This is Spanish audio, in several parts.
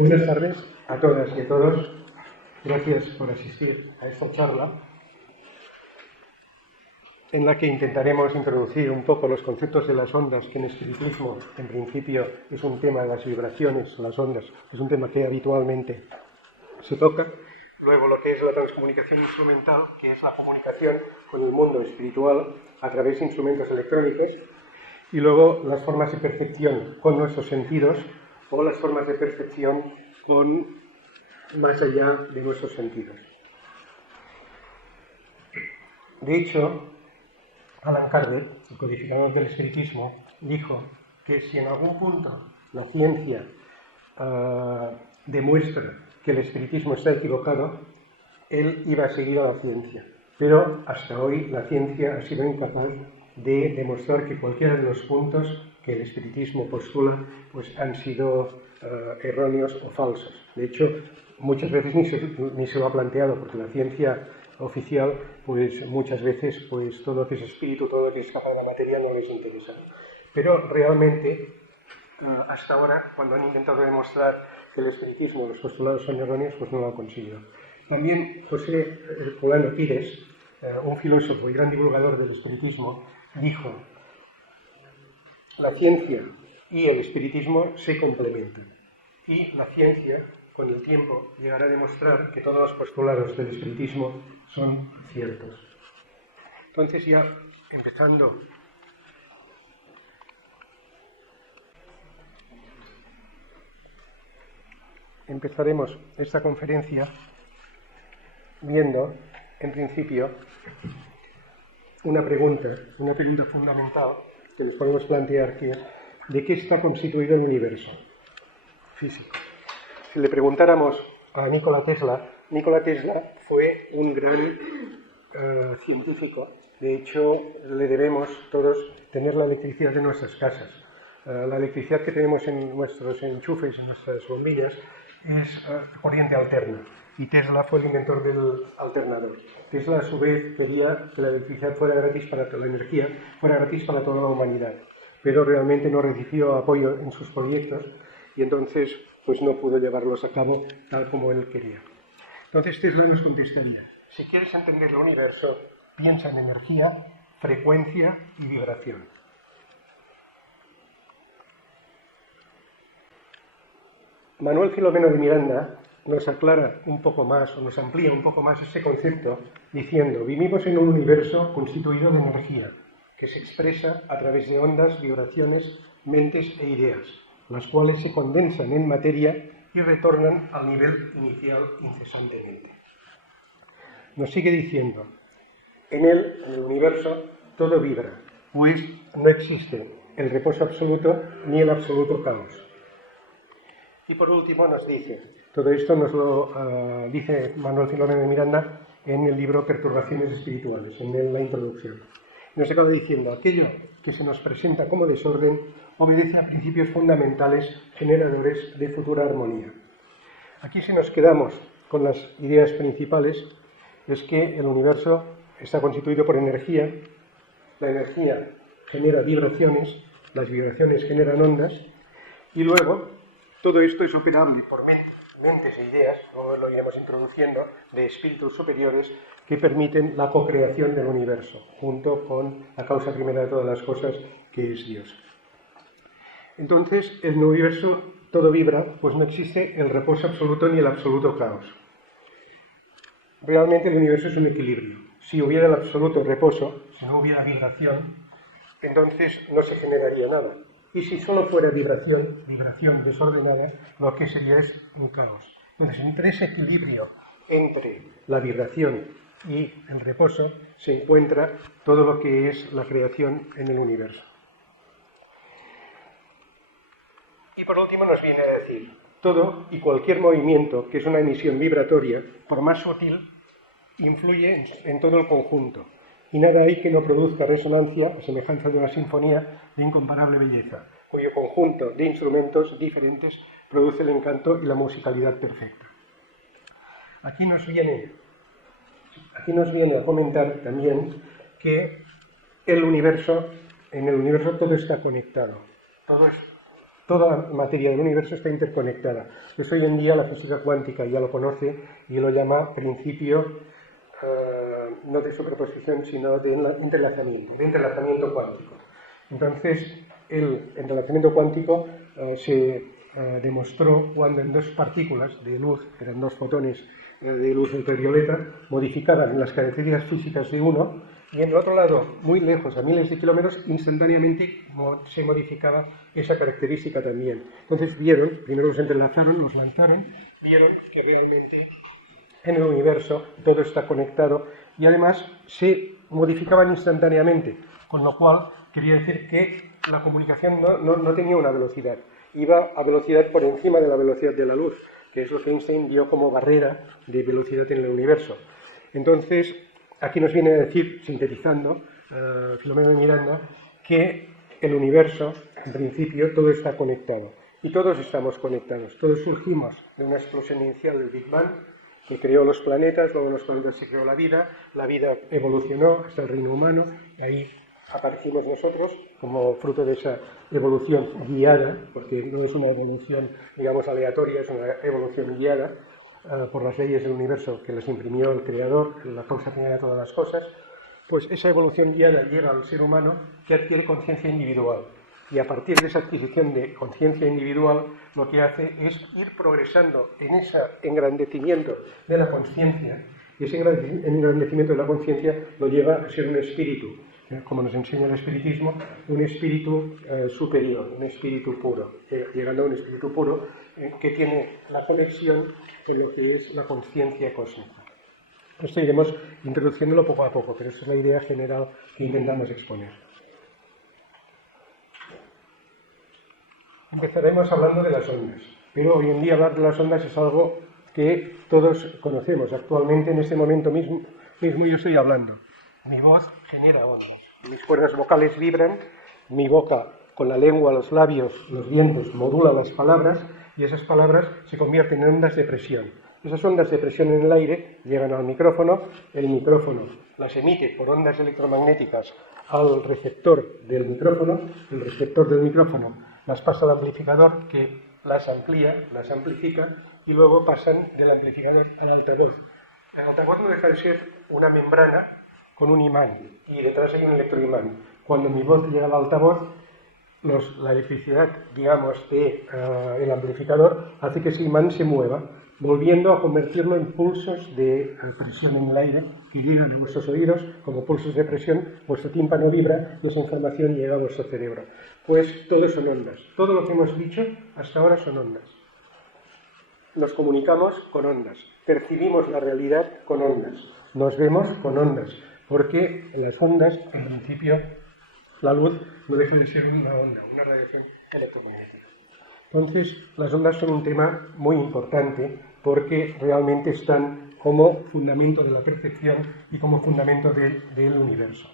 Buenas tardes a todas y a todos. Gracias por asistir a esta charla en la que intentaremos introducir un poco los conceptos de las ondas, que en espiritismo, en principio, es un tema de las vibraciones, las ondas, es un tema que habitualmente se toca. Luego lo que es la transcomunicación instrumental, que es la comunicación con el mundo espiritual a través de instrumentos electrónicos. Y luego las formas de percepción con nuestros sentidos o las formas de percepción con más allá de nuestros sentidos. De hecho, Alan Kardec, el codificador del espiritismo, dijo que si en algún punto la ciencia demuestra que el espiritismo está equivocado, él iba a seguir a la ciencia. Pero hasta hoy la ciencia ha sido incapaz de demostrar que cualquiera de los puntos que el espiritismo postula pues han sido erróneos o falsos. De hecho, muchas veces ni se lo ha planteado, porque la ciencia oficial, pues muchas veces, pues todo lo que es espíritu, todo lo que escapa de la materia no les interesa. Pero realmente, hasta ahora, cuando han intentado demostrar que el espiritismo, los postulados son erróneos, pues no lo han conseguido. También José Herculano Pires, un filósofo y gran divulgador del espiritismo, dijo: la ciencia y el espiritismo se complementan, y la ciencia, con el tiempo, llegará a demostrar que todos los postulados del espiritismo son ciertos. Entonces, ya empezando empezaremos esta conferencia viendo, en principio, una pregunta fundamental que nos podemos plantear, que es: ¿de qué está constituido el universo físico? Si le preguntáramos a Nikola Tesla fue un gran científico. De hecho, le debemos todos tener la electricidad de nuestras casas. La electricidad que tenemos en nuestros enchufes, en nuestras bombillas, es corriente alterna. Y Tesla fue el inventor del alternador. Tesla, a su vez, quería que la electricidad fuera gratis para toda la energía, fuera gratis para toda la humanidad. Pero realmente no recibió apoyo en sus proyectos y entonces pues no pudo llevarlos a cabo tal como él quería. Entonces Tesla nos contestaría: si quieres entender el universo, piensa en energía, frecuencia y vibración. Manuel Filomeno de Miranda nos aclara un poco más, o nos amplía un poco más ese concepto, diciendo: vivimos en un universo constituido de energía, que se expresa a través de ondas, vibraciones, mentes e ideas, las cuales se condensan en materia y retornan al nivel inicial incesantemente. Nos sigue diciendo: en el universo, todo vibra, pues no existe el reposo absoluto ni el absoluto caos. Y por último nos dice, todo esto nos lo dice Manuel Filomeno de Miranda en el libro Perturbaciones Espirituales, en la introducción. Nos acaba diciendo: aquello que se nos presenta como desorden obedece a principios fundamentales generadores de futura armonía. Aquí, si nos quedamos con las ideas principales, es que el universo está constituido por energía, la energía genera vibraciones, las vibraciones generan ondas, y luego todo esto es operable por mentes e ideas, como lo iremos introduciendo, de espíritus superiores que permiten la co-creación del universo, junto con la causa primera de todas las cosas, que es Dios. Entonces, en el universo todo vibra, pues no existe el reposo absoluto ni el absoluto caos. Realmente el universo es un equilibrio. Si hubiera el absoluto reposo, si no hubiera vibración, entonces no se generaría nada. Y si solo fuera vibración desordenada, lo que sería es un caos. Entonces, entre ese equilibrio entre la vibración y el reposo se encuentra todo lo que es la creación en el universo. Y por último nos viene a decir: todo y cualquier movimiento que es una emisión vibratoria, por más sutil, influye en todo el conjunto. Y nada hay que no produzca resonancia, a semejanza de una sinfonía de incomparable belleza, cuyo conjunto de instrumentos diferentes produce el encanto y la musicalidad perfecta. Aquí nos viene a comentar también que en el universo todo está conectado. toda materia del universo está interconectada. Eso hoy en día la física cuántica ya lo conoce y lo llama principio no de superposición, sino de entrelazamiento cuántico. Entonces, el entrelazamiento cuántico se demostró cuando en dos partículas de luz, eran dos fotones de luz ultravioleta, modificaban las características físicas de uno, y en el otro lado, muy lejos, a miles de kilómetros, instantáneamente se modificaba esa característica también. Entonces vieron, primero los entrelazaron, los lanzaron, vieron que realmente en el universo todo está conectado y además se modificaban instantáneamente, con lo cual quería decir que la comunicación no tenía una velocidad, iba a velocidad por encima de la velocidad de la luz, que es lo que Einstein vio como barrera de velocidad en el universo. Entonces, aquí nos viene a decir, sintetizando, Filomeno de Miranda, que el universo, en principio, todo está conectado. Y todos estamos conectados. Todos surgimos de una explosión inicial del Big Bang, que creó los planetas, luego los planetas se creó la vida evolucionó hasta el reino humano, y ahí aparecimos nosotros como fruto de esa evolución guiada, porque no es una evolución, digamos, aleatoria, es una evolución guiada por las leyes del universo que les imprimió el Creador, la causa primera de todas las cosas. Pues esa evolución guiada llega al ser humano que adquiere conciencia individual. Y a partir de esa adquisición de conciencia individual, lo que hace es ir progresando en ese engrandecimiento de la conciencia, y ese engrandecimiento de la conciencia lo lleva a ser un espíritu, como nos enseña el espiritismo, un espíritu superior, un espíritu puro, llegando a un espíritu puro que tiene la conexión con lo que es la conciencia cósmica. Esto iremos introduciéndolo poco a poco, pero esa es la idea general que intentamos exponer. Empezaremos hablando de las ondas, pero hoy en día hablar de las ondas es algo que todos conocemos. Actualmente, en este momento mismo yo estoy hablando. Mi voz genera ondas. Mis cuerdas vocales vibran, mi boca con la lengua, los labios, los dientes modula las palabras y esas palabras se convierten en ondas de presión. Esas ondas de presión en el aire llegan al micrófono, el micrófono las emite por ondas electromagnéticas al receptor del micrófono, el receptor del micrófono las pasa al amplificador que las amplía, las amplifica y luego pasan del amplificador al altavoz. El altavoz no deja de ser una membrana con un imán y detrás hay un electroimán. Cuando mi voz llega al altavoz, la electricidad, digamos, del amplificador hace que ese imán se mueva, volviendo a convertirlo en pulsos de presión en el aire que llegan a vuestros oídos como pulsos de presión, vuestro tímpano vibra y esa información llega a vuestro cerebro. Pues todo son ondas. Todo lo que hemos dicho hasta ahora son ondas. Nos comunicamos con ondas, percibimos la realidad con ondas, nos vemos con ondas, porque en las ondas, en principio, la luz no deja de ser una onda, una radiación electromagnética. Entonces, las ondas son un tema muy importante porque realmente están como fundamento de la percepción y como fundamento del universo.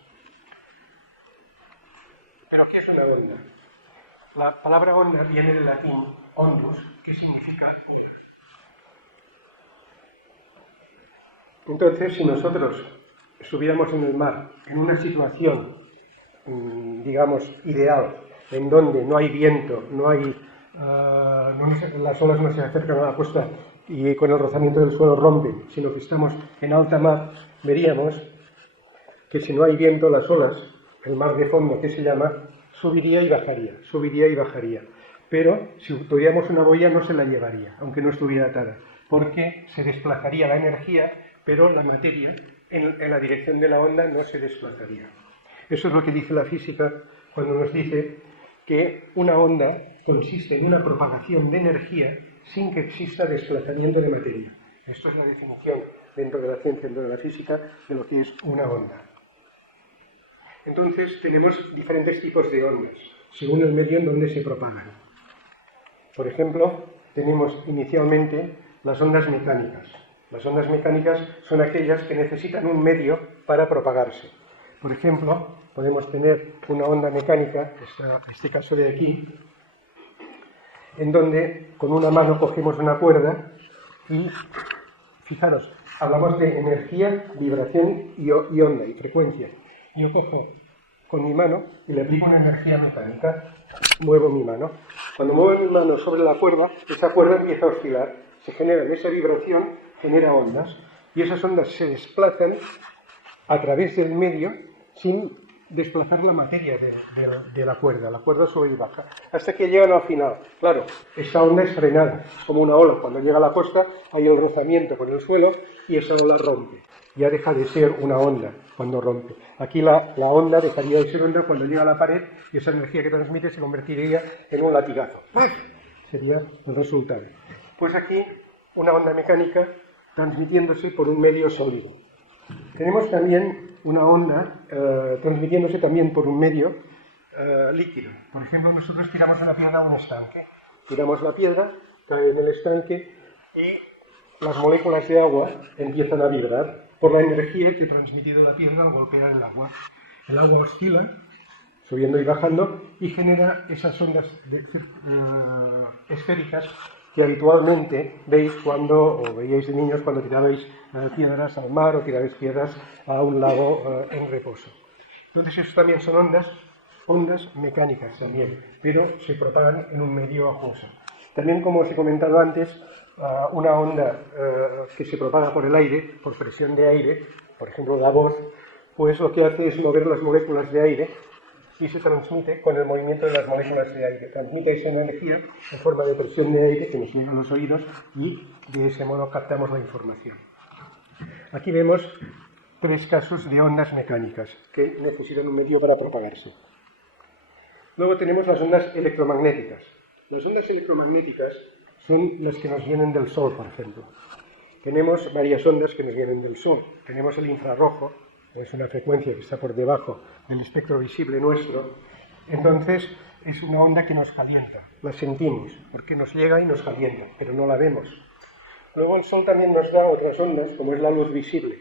¿Pero qué es una onda? La palabra onda viene del latín ondus, que significa onda. Entonces, si nosotros estuviéramos en el mar, en una situación, digamos, ideal, en donde no hay viento, las olas no se acercan a la costa y con el rozamiento del suelo rompen, sino que estamos en alta mar, veríamos que si no hay viento, las olas, el mar de fondo que se llama, subiría y bajaría. Pero si tuviéramos una boya no se la llevaría, aunque no estuviera atada, porque se desplazaría la energía, pero la materia en la dirección de la onda no se desplazaría. Eso es lo que dice la física cuando nos dice que una onda consiste en una propagación de energía sin que exista desplazamiento de materia. Esto es la definición dentro de la ciencia, dentro de la física, de lo que es una onda. Entonces tenemos diferentes tipos de ondas, según el medio en donde se propagan. Por ejemplo, tenemos inicialmente las ondas mecánicas. Las ondas mecánicas son aquellas que necesitan un medio para propagarse. Por ejemplo, podemos tener una onda mecánica, este caso de aquí, en donde con una mano cogemos una cuerda y, fijaros, hablamos de energía, vibración y onda y frecuencia. Yo cojo con mi mano y le aplico una energía mecánica. Muevo mi mano. Cuando muevo mi mano sobre la cuerda, esa cuerda empieza a oscilar. Se genera esa vibración, genera ondas. Y esas ondas se desplazan a través del medio sin desplazar la materia de la cuerda sube y baja, hasta que llegan al final. Claro, esta onda es frenada, es como una ola. Cuando llega a la costa hay el rozamiento con el suelo y esa ola rompe. Ya deja de ser una onda cuando rompe. Aquí la onda dejaría de ser onda cuando llega a la pared y esa energía que transmite se convertiría en un latigazo. Sería el resultado. Pues aquí una onda mecánica transmitiéndose por un medio sólido. Tenemos también una onda transmitiéndose también por un medio líquido. Por ejemplo, nosotros tiramos una piedra a un estanque. Tiramos la piedra, cae en el estanque y las moléculas de agua empiezan a vibrar por la energía que ha transmitido la piedra al golpear el agua. El agua oscila, subiendo y bajando, y genera esas ondas esféricas que habitualmente veis o veíais de niños cuando tirabais piedras al mar o tirabais piedras a un lago en reposo. Entonces, eso también son ondas mecánicas también, pero se propagan en un medio acuoso. También, como os he comentado antes, una onda que se propaga por el aire, por presión de aire, por ejemplo la voz, pues lo que hace es mover las moléculas de aire y se transmite con el movimiento de las moléculas de aire. Transmite esa energía en forma de presión de aire que nos llega a los oídos y de ese modo captamos la información. Aquí vemos 3 casos de ondas mecánicas que necesitan un medio para propagarse. Luego tenemos las ondas electromagnéticas. Las ondas electromagnéticas son las que nos vienen del Sol, por ejemplo. Tenemos varias ondas que nos vienen del Sol. Tenemos el infrarrojo, es una frecuencia que está por debajo del espectro visible nuestro. Entonces, es una onda que nos calienta. La sentimos, porque nos llega y nos calienta, pero no la vemos. Luego el Sol también nos da otras ondas, como es la luz visible.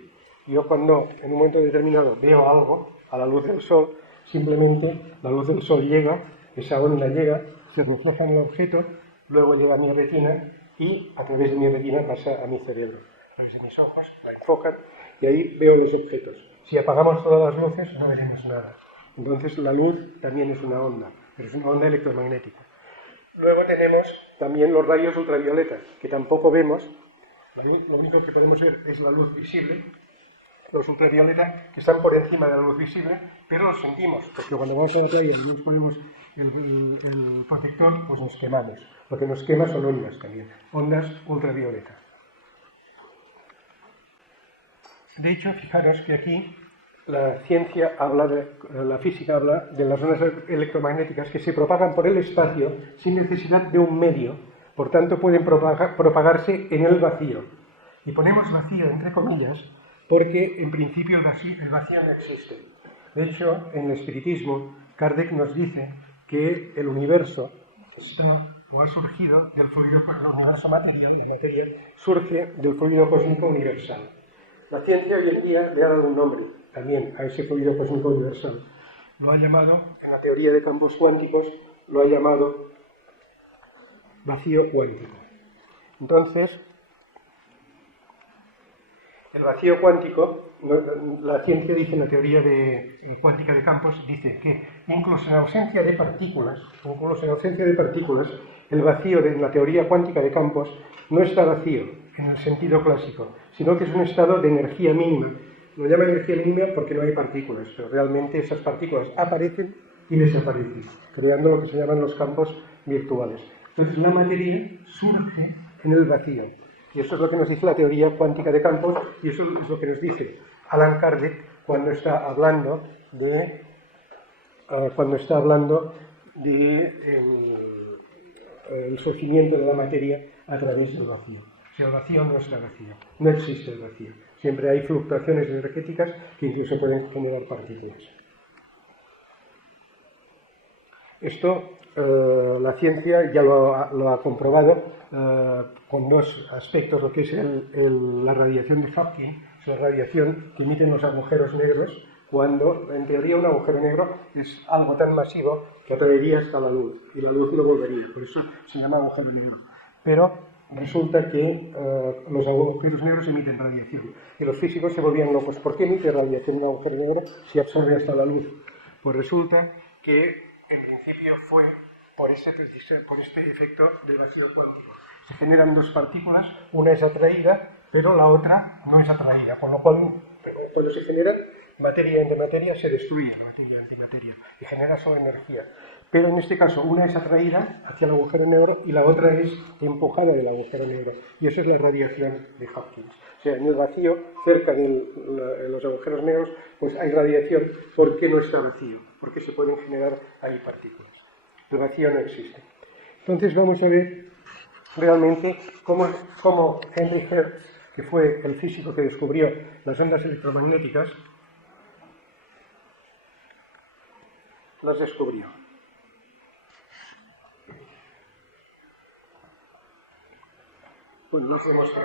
Yo cuando en un momento determinado veo algo a la luz del Sol, simplemente la luz del Sol llega, esa onda llega, se refleja en el objeto, luego llega a mi retina y a través de mi retina pasa a mi cerebro. A través de mis ojos la enfocan y ahí veo los objetos. Si apagamos todas las luces no veremos nada. Entonces la luz también es una onda, pero es una onda electromagnética. Luego tenemos también los rayos ultravioletas, que tampoco vemos. La luz, lo único que podemos ver es la luz visible. Los ultravioletas que están por encima de la luz visible, pero los sentimos, porque cuando vamos a la playa y nos ponemos el protector, pues nos quemamos. Lo que nos quema son ondas también, ondas ultravioletas. De hecho, fijaros que aquí la física habla de las ondas electromagnéticas que se propagan por el espacio sin necesidad de un medio, por tanto pueden propagarse en el vacío. Y ponemos vacío entre comillas porque en principio el vacío no existe. De hecho, en el espiritismo, Kardec nos dice que el universo está o ha surgido del fluido, el universo material, la materia, surge del fluido cósmico universal. La ciencia hoy en día le ha dado un nombre también a ese fluido cósmico universal. Lo ha llamado, en la teoría de campos cuánticos, lo ha llamado vacío cuántico. Entonces, el vacío cuántico, la ciencia dice en la teoría cuántica de campos, dice que incluso en ausencia de partículas, el vacío en la teoría cuántica de campos no está vacío en el sentido clásico, sino que es un estado de energía mínima. Lo llaman energía mínima porque no hay partículas, pero realmente esas partículas aparecen y desaparecen, creando lo que se llaman los campos virtuales. Entonces la materia surge en el vacío. Y eso es lo que nos dice la teoría cuántica de campos, y eso es lo que nos dice Allan Kardec cuando está hablando de el surgimiento de la materia a través del vacío. O sea, el vacío no está vacío, no existe el vacío. Siempre hay fluctuaciones energéticas que incluso pueden generar partículas. Esto la ciencia ya lo ha comprobado con 2 aspectos, lo que es la radiación de Hawking, es la radiación que emiten los agujeros negros, cuando en teoría un agujero negro es algo tan masivo que atraería hasta la luz, y la luz no volvería, por eso se llama agujero negro. Pero resulta que los agujeros negros emiten radiación, y los físicos se volvían locos. ¿Por qué emite radiación un agujero negro si absorbe hasta la luz? Pues resulta que en principio fue por este efecto del vacío cuántico. Se generan dos partículas, una es atraída, pero la otra no es atraída, con lo cual cuando se genera materia y antimateria se destruye la materia y antimateria y genera solo energía. Pero en este caso una es atraída hacia el agujero negro y la otra es empujada del agujero negro. Y esa es la radiación de Hawking. O sea, en el vacío, cerca de los agujeros negros, pues hay radiación porque no está vacío, porque se pueden generar ahí partículas. El vacío no existe. Entonces vamos a ver realmente cómo Henry Hertz, que fue el físico que descubrió las ondas electromagnéticas, las descubrió. Bueno, nos demostró.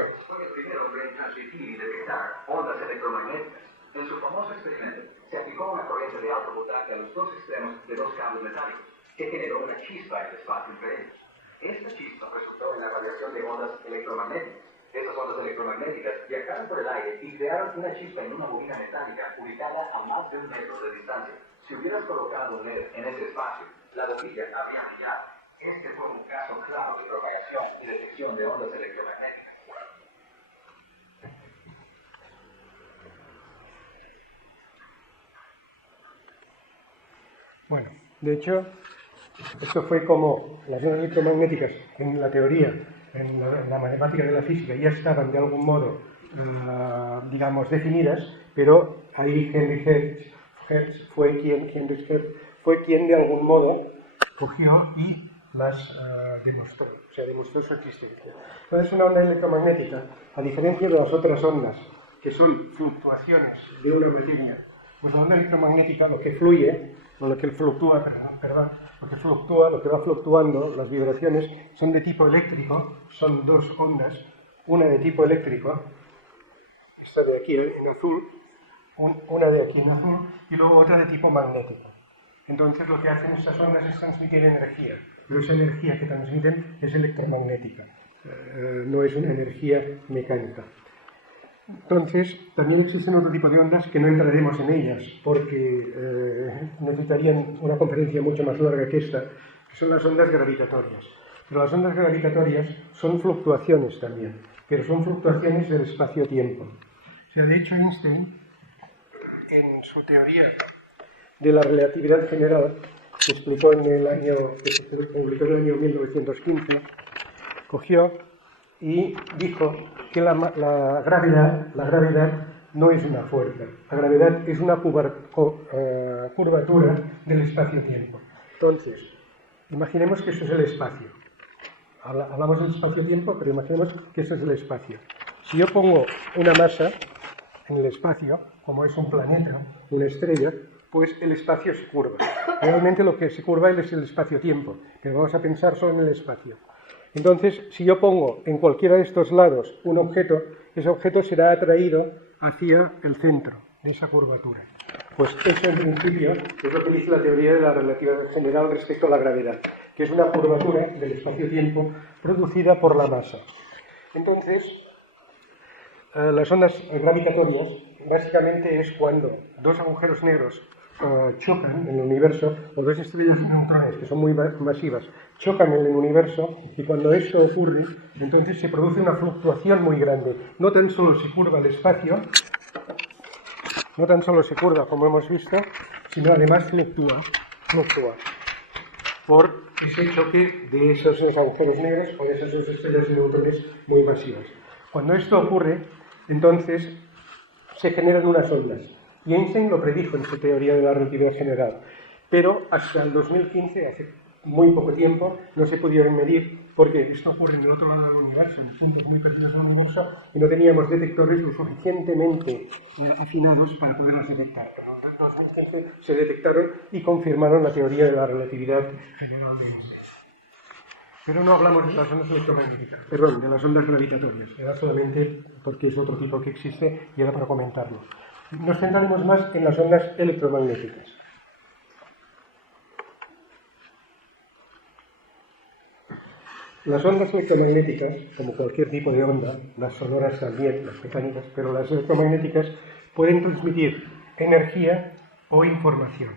Primero en transmitir y detectar ondas electromagnéticas. En su famoso experimento, se aplicó una corriente de alto voltaje a los dos extremos de dos cables metálicos, que generó una chispa en el espacio entre ellos. Esta chispa resultó en la radiación de ondas electromagnéticas. Esas ondas electromagnéticas viajaron por el aire y crearon una chispa en una bobina metálica ubicada a más de 1 metro de distancia. Si hubieras colocado un LED en ese espacio, la bobilla habría brillado. Este fue un caso claro de propagación y detección de ondas electromagnéticas. Bueno, de hecho, esto fue como las ondas electromagnéticas en la teoría, en la matemática de la física, ya estaban de algún modo, digamos, definidas, pero ahí Henry Hertz fue quien de algún modo cogió y las demostró, o sea, demostró su existencia. Entonces, una onda electromagnética, a diferencia de las otras ondas, que son fluctuaciones de una materia, pues la onda electromagnética lo que fluye, o lo que fluctúa, lo que va fluctuando, las vibraciones, son de tipo eléctrico, son dos ondas, una de tipo eléctrico, esta de aquí en azul, una de aquí en azul, y luego otra de tipo magnético. Entonces lo que hacen estas ondas es transmitir energía, pero esa energía que transmiten es electromagnética, no es una energía mecánica. Entonces, también existen otro tipo de ondas que no entraremos en ellas, porque necesitarían una conferencia mucho más larga que esta, que son las ondas gravitatorias. Pero las ondas gravitatorias son fluctuaciones también, pero son fluctuaciones del espacio-tiempo. O sea, de hecho, Einstein, en su teoría de la relatividad general, que explicó en el año, que se publicó en el año 1915, cogió y dijo que la gravedad no es una fuerza, la gravedad es una curvatura del espacio-tiempo. Entonces, imaginemos que eso es el espacio. Hablamos del espacio-tiempo, pero imaginemos que eso es el espacio. Si yo pongo una masa en el espacio, como es un planeta, una estrella, pues el espacio se curva. Realmente lo que se curva es el espacio-tiempo, pero vamos a pensar solo en el espacio. Entonces, si yo pongo en cualquiera de estos lados un objeto, ese objeto será atraído hacia el centro de esa curvatura. Pues eso en principio es lo que dice la teoría de la relatividad general respecto a la gravedad, que es una curvatura del espacio-tiempo producida por la masa. Entonces, las ondas gravitatorias básicamente es cuando dos agujeros negros chocan en el universo, o dos estrellas de neutrones que son muy masivas chocan en el universo, y cuando esto ocurre, entonces se produce una fluctuación muy grande. No tan solo se curva el espacio, no tan solo se curva como hemos visto, sino además fluctúa por ese choque de esos agujeros negros con esas dos estrellas de neutrones muy masivas. Cuando esto ocurre, entonces se generan unas ondas. Y Einstein lo predijo en su teoría de la relatividad general. Pero hasta el 2015, hace muy poco tiempo, no se pudieron medir porque esto ocurre en el otro lado del universo, en puntos muy pequeños del universo, y no teníamos detectores lo suficientemente afinados para poderlos detectar. Pero en el 2015 se detectaron y confirmaron la teoría de la relatividad general de Einstein. Pero no hablamos de las ondas electromagnéticas, perdón, de las ondas gravitatorias. Era solamente porque es otro tipo que existe y era para comentarlo. Nos centraremos más en las ondas electromagnéticas. Las ondas electromagnéticas, como cualquier tipo de onda, las sonoras también, las mecánicas, pero las electromagnéticas pueden transmitir energía o información.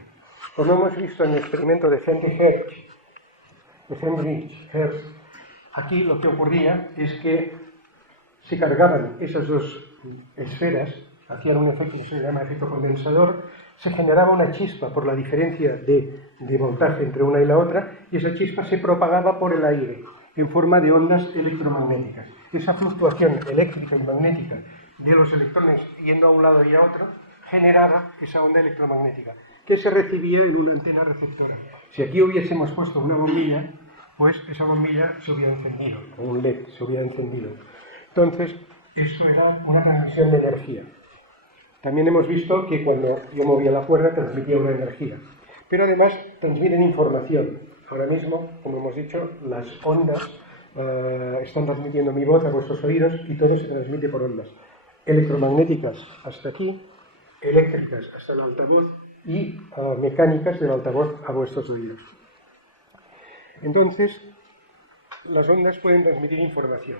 Como hemos visto en el experimento de Henry Hertz, aquí lo que ocurría es que se cargaban esas dos esferas, hacían un efecto que se llama efecto condensador, se generaba una chispa por la diferencia de voltaje entre una y la otra, y esa chispa se propagaba por el aire en forma de ondas electromagnéticas. Esa fluctuación eléctrica y magnética de los electrones yendo a un lado y a otro generaba esa onda electromagnética, que se recibía en una antena receptora. Si aquí hubiésemos puesto una bombilla, pues esa bombilla se hubiera encendido, o un LED se hubiera encendido. Entonces, esto era una transmisión de energía. También hemos visto que cuando yo movía la cuerda transmitía una energía. Pero además transmiten información. Ahora mismo, como hemos dicho, las ondas están transmitiendo mi voz a vuestros oídos y todo se transmite por ondas electromagnéticas hasta aquí, eléctricas hasta el altavoz y mecánicas del altavoz a vuestros oídos. Entonces, las ondas pueden transmitir información.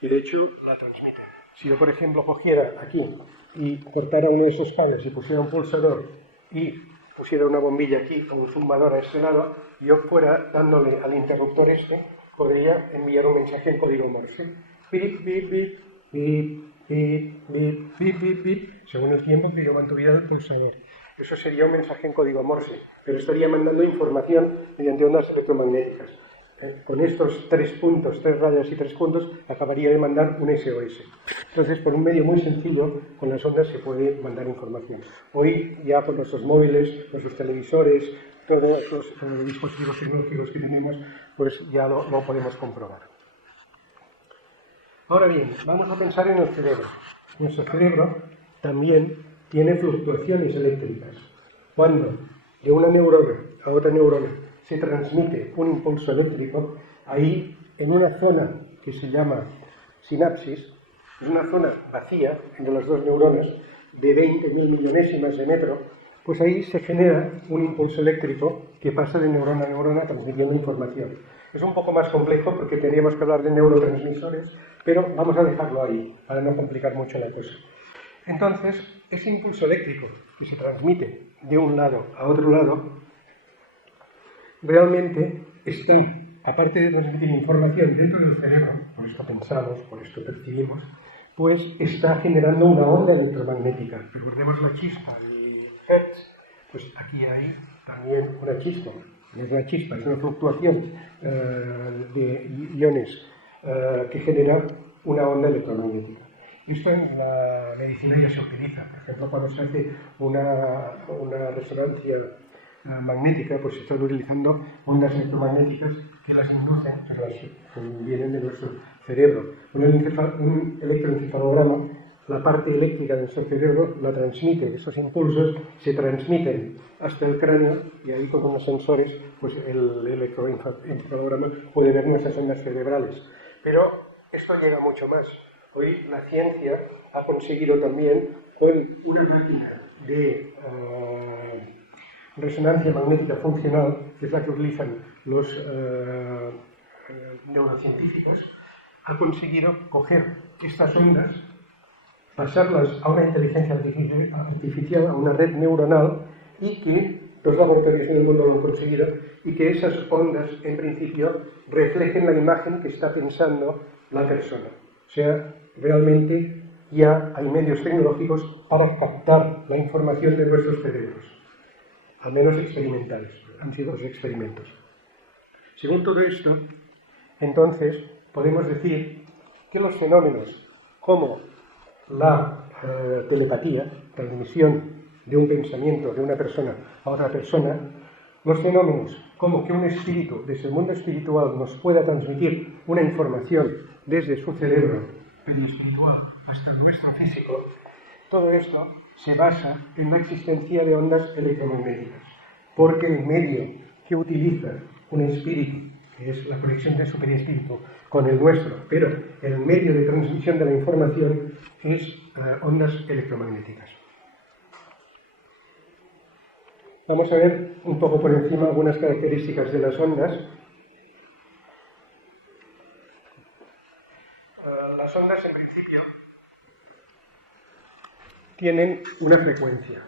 Y de hecho, la transmiten. Si yo, por ejemplo, cogiera aquí y cortara uno de esos cables y pusiera un pulsador y pusiera una bombilla aquí o un zumbador a este lado, y yo fuera dándole al interruptor este, podría enviar un mensaje en código Morse. Bip, bip, bip, bip, bip, bip, bip, bip, bip, según el tiempo que yo mantuviera el pulsador. Eso sería un mensaje en código Morse, pero estaría mandando información mediante ondas electromagnéticas. Con estos 3 puntos, 3 rayas y 3 puntos, acabaría de mandar un SOS. Entonces, por un medio muy sencillo, con las ondas se puede mandar información. Hoy, ya con nuestros móviles, nuestros televisores, todos los dispositivos tecnológicos que tenemos, pues ya lo podemos comprobar. Ahora bien, vamos a pensar en el cerebro. Nuestro cerebro también tiene fluctuaciones eléctricas. Cuando de una neurona a otra neurona se transmite un impulso eléctrico, ahí en una zona que se llama sinapsis, es una zona vacía entre las dos neuronas de 20.000 millonésimas de metro, pues ahí se genera un impulso eléctrico que pasa de neurona a neurona transmitiendo información. Es un poco más complejo porque tendríamos que hablar de neurotransmisores, pero vamos a dejarlo ahí para no complicar mucho la cosa. Entonces, ese impulso eléctrico que se transmite de un lado a otro lado, realmente está, aparte de transmitir información dentro del cerebro, por esto pensamos, por esto percibimos, pues está generando una onda electromagnética. Recordemos la chispa de Hertz, pues aquí hay también una chispa. No es una chispa, es una fluctuación de iones que genera una onda electromagnética. Esto en la medicina ya se utiliza. Por ejemplo, cuando se hace una resonancia magnética, pues se están utilizando ondas electromagnéticas que las inducen, que vienen de nuestro cerebro. Un electroencefalograma, la parte eléctrica de nuestro cerebro la transmite, esos impulsos se transmiten hasta el cráneo y ahí con unos sensores, pues el electroencefalograma puede ver nuestras ondas cerebrales. Pero esto llega mucho más. Hoy la ciencia ha conseguido también, con una máquina de resonancia magnética funcional, que es la que utilizan los neurocientíficos, ha conseguido coger estas ondas, pasarlas a una inteligencia artificial, a una red neuronal, y que los laboratorios del mundo lo han conseguido, y que esas ondas, en principio, reflejen la imagen que está pensando la persona. O sea, realmente ya hay medios tecnológicos para captar la información de nuestros cerebros, al menos experimentales, han sido los experimentos. Según todo esto, entonces, podemos decir que los fenómenos como la telepatía, transmisión de un pensamiento de una persona a otra persona, los fenómenos como que un espíritu desde el mundo espiritual nos pueda transmitir una información desde su cerebro periespiritual hasta nuestro físico, todo esto se basa en la existencia de ondas electromagnéticas, porque el medio que utiliza un espíritu, que es la conexión de su perispíritu con el nuestro, pero el medio de transmisión de la información es ondas electromagnéticas. Vamos a ver un poco por encima algunas características de las ondas. Las ondas, en principio, tienen una frecuencia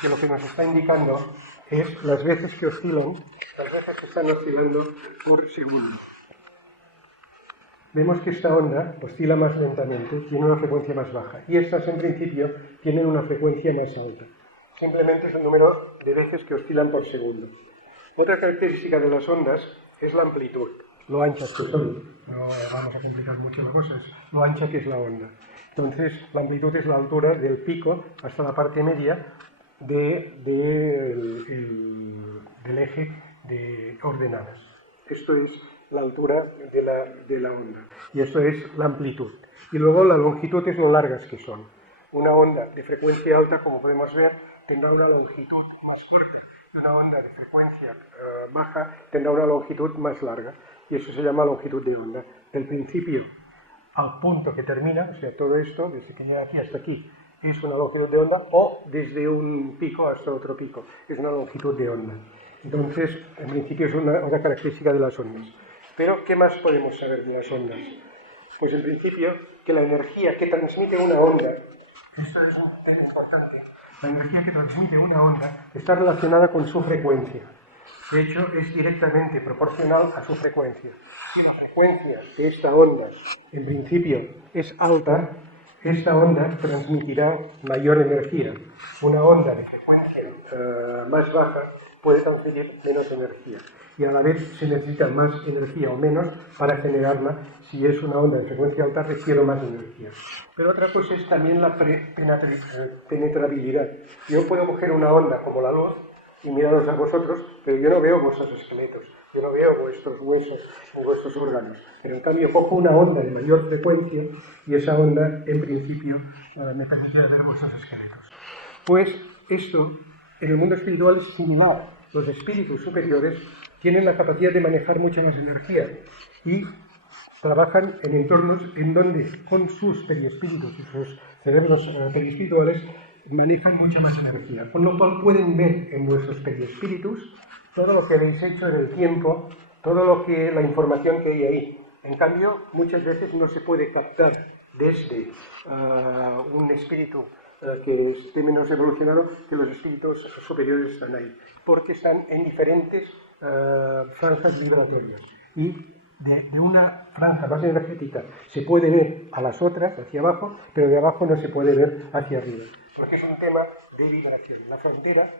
que lo que nos está indicando es las veces que oscilan, las veces que están oscilando por segundo. Vemos que esta onda oscila más lentamente, tiene una frecuencia más baja, y estas en principio tienen una frecuencia más alta. Simplemente es el número de veces que oscilan por segundo. Otra característica de las ondas es la amplitud, lo anchas que son. No vamos a complicar mucho las cosas, lo ancha que es la onda. Entonces, la amplitud es la altura del pico hasta la parte media del eje de coordenadas. Esto es la altura de la onda. Y esto es la amplitud. Y luego la longitud es lo largas que son. Una onda de frecuencia alta, como podemos ver, tendrá una longitud más corta. Y una onda de frecuencia baja tendrá una longitud más larga. Y eso se llama longitud de onda. Del principio al punto que termina, o sea, todo esto, desde que llega aquí hasta aquí, es una longitud de onda, o desde un pico hasta otro pico, es una longitud de onda. Entonces, en principio es una característica de las ondas. Pero, ¿qué más podemos saber de las ondas? Pues en principio, que la energía que transmite una onda, esto es un tema importante, la energía que transmite una onda está relacionada con su frecuencia. De hecho, es directamente proporcional a su frecuencia. Si la frecuencia de esta onda, en principio, es alta, esta onda transmitirá mayor energía. Una onda de frecuencia más baja puede transmitir menos energía. Y a la vez se necesita más energía o menos para generarla. Si es una onda de frecuencia alta, requiere más energía. Pero otra cosa es también la penetrabilidad. Yo puedo coger una onda como la luz y miraros a vosotros, pero yo no veo vuestros esqueletos, yo no veo vuestros huesos o vuestros órganos. Pero en cambio cojo una onda de mayor frecuencia y esa onda, en principio, me permitirá ver vuestros esqueletos. Pues esto, en el mundo espiritual es similar. Los espíritus superiores tienen la capacidad de manejar mucha más energía y trabajan en entornos en donde con sus periespíritus y sus cerebros periespirituales manejan mucha más energía, con lo cual pueden ver en vuestros periespíritus todo lo que habéis hecho en el tiempo, la información que hay ahí. En cambio, muchas veces no se puede captar desde un espíritu que esté menos evolucionado que los espíritus superiores están ahí, porque están en diferentes franjas vibratorias. Y de una franja más energética se puede ver a las otras, hacia abajo, pero de abajo no se puede ver hacia arriba, porque es un tema de vibración. La frontera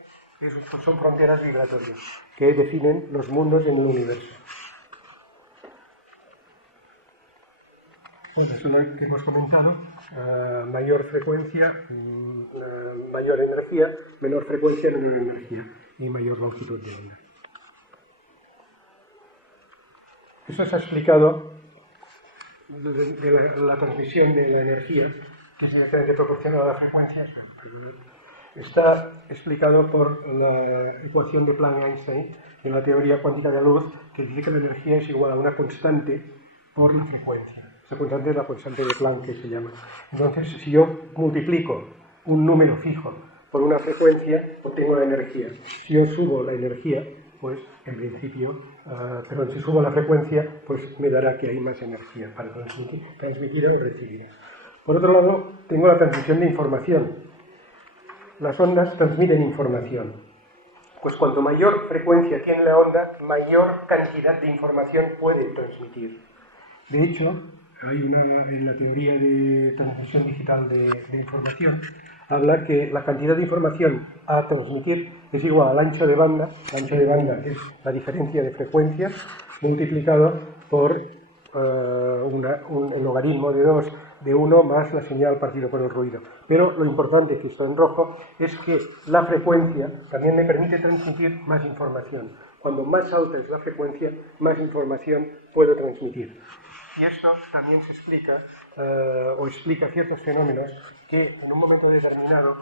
son fronteras vibratorias que definen los mundos en el universo. Bueno, eso es lo que hemos comentado. Mayor frecuencia, mayor energía, menor frecuencia, menor energía y mayor longitud de onda. Eso se ha explicado de la transmisión de la energía, que es directamente proporcional a la frecuencia. Está explicado por la ecuación de Planck-Einstein en la teoría cuántica de la luz, que dice que la energía es igual a una constante por la frecuencia. Esa constante es la constante de Planck, que se llama. Entonces, si yo multiplico un número fijo por una frecuencia, obtengo la energía. Si yo subo la energía, pues en principio, si subo la frecuencia, pues me dará que hay más energía para transmitir o recibir. Por otro lado, tengo la transmisión de información. Las ondas transmiten información. Pues cuanto mayor frecuencia tiene la onda, mayor cantidad de información puede transmitir. De hecho, en la teoría de transmisión digital de información, habla que la cantidad de información a transmitir es igual al ancho de banda. El ancho de banda es la diferencia de frecuencias multiplicado por el logaritmo de 2 de 1 más la señal partido por el ruido. Pero lo importante, que está en rojo, es que la frecuencia también me permite transmitir más información. Cuando más alta es la frecuencia, más información puedo transmitir. Y esto también se explica, o explica ciertos fenómenos que en un momento determinado,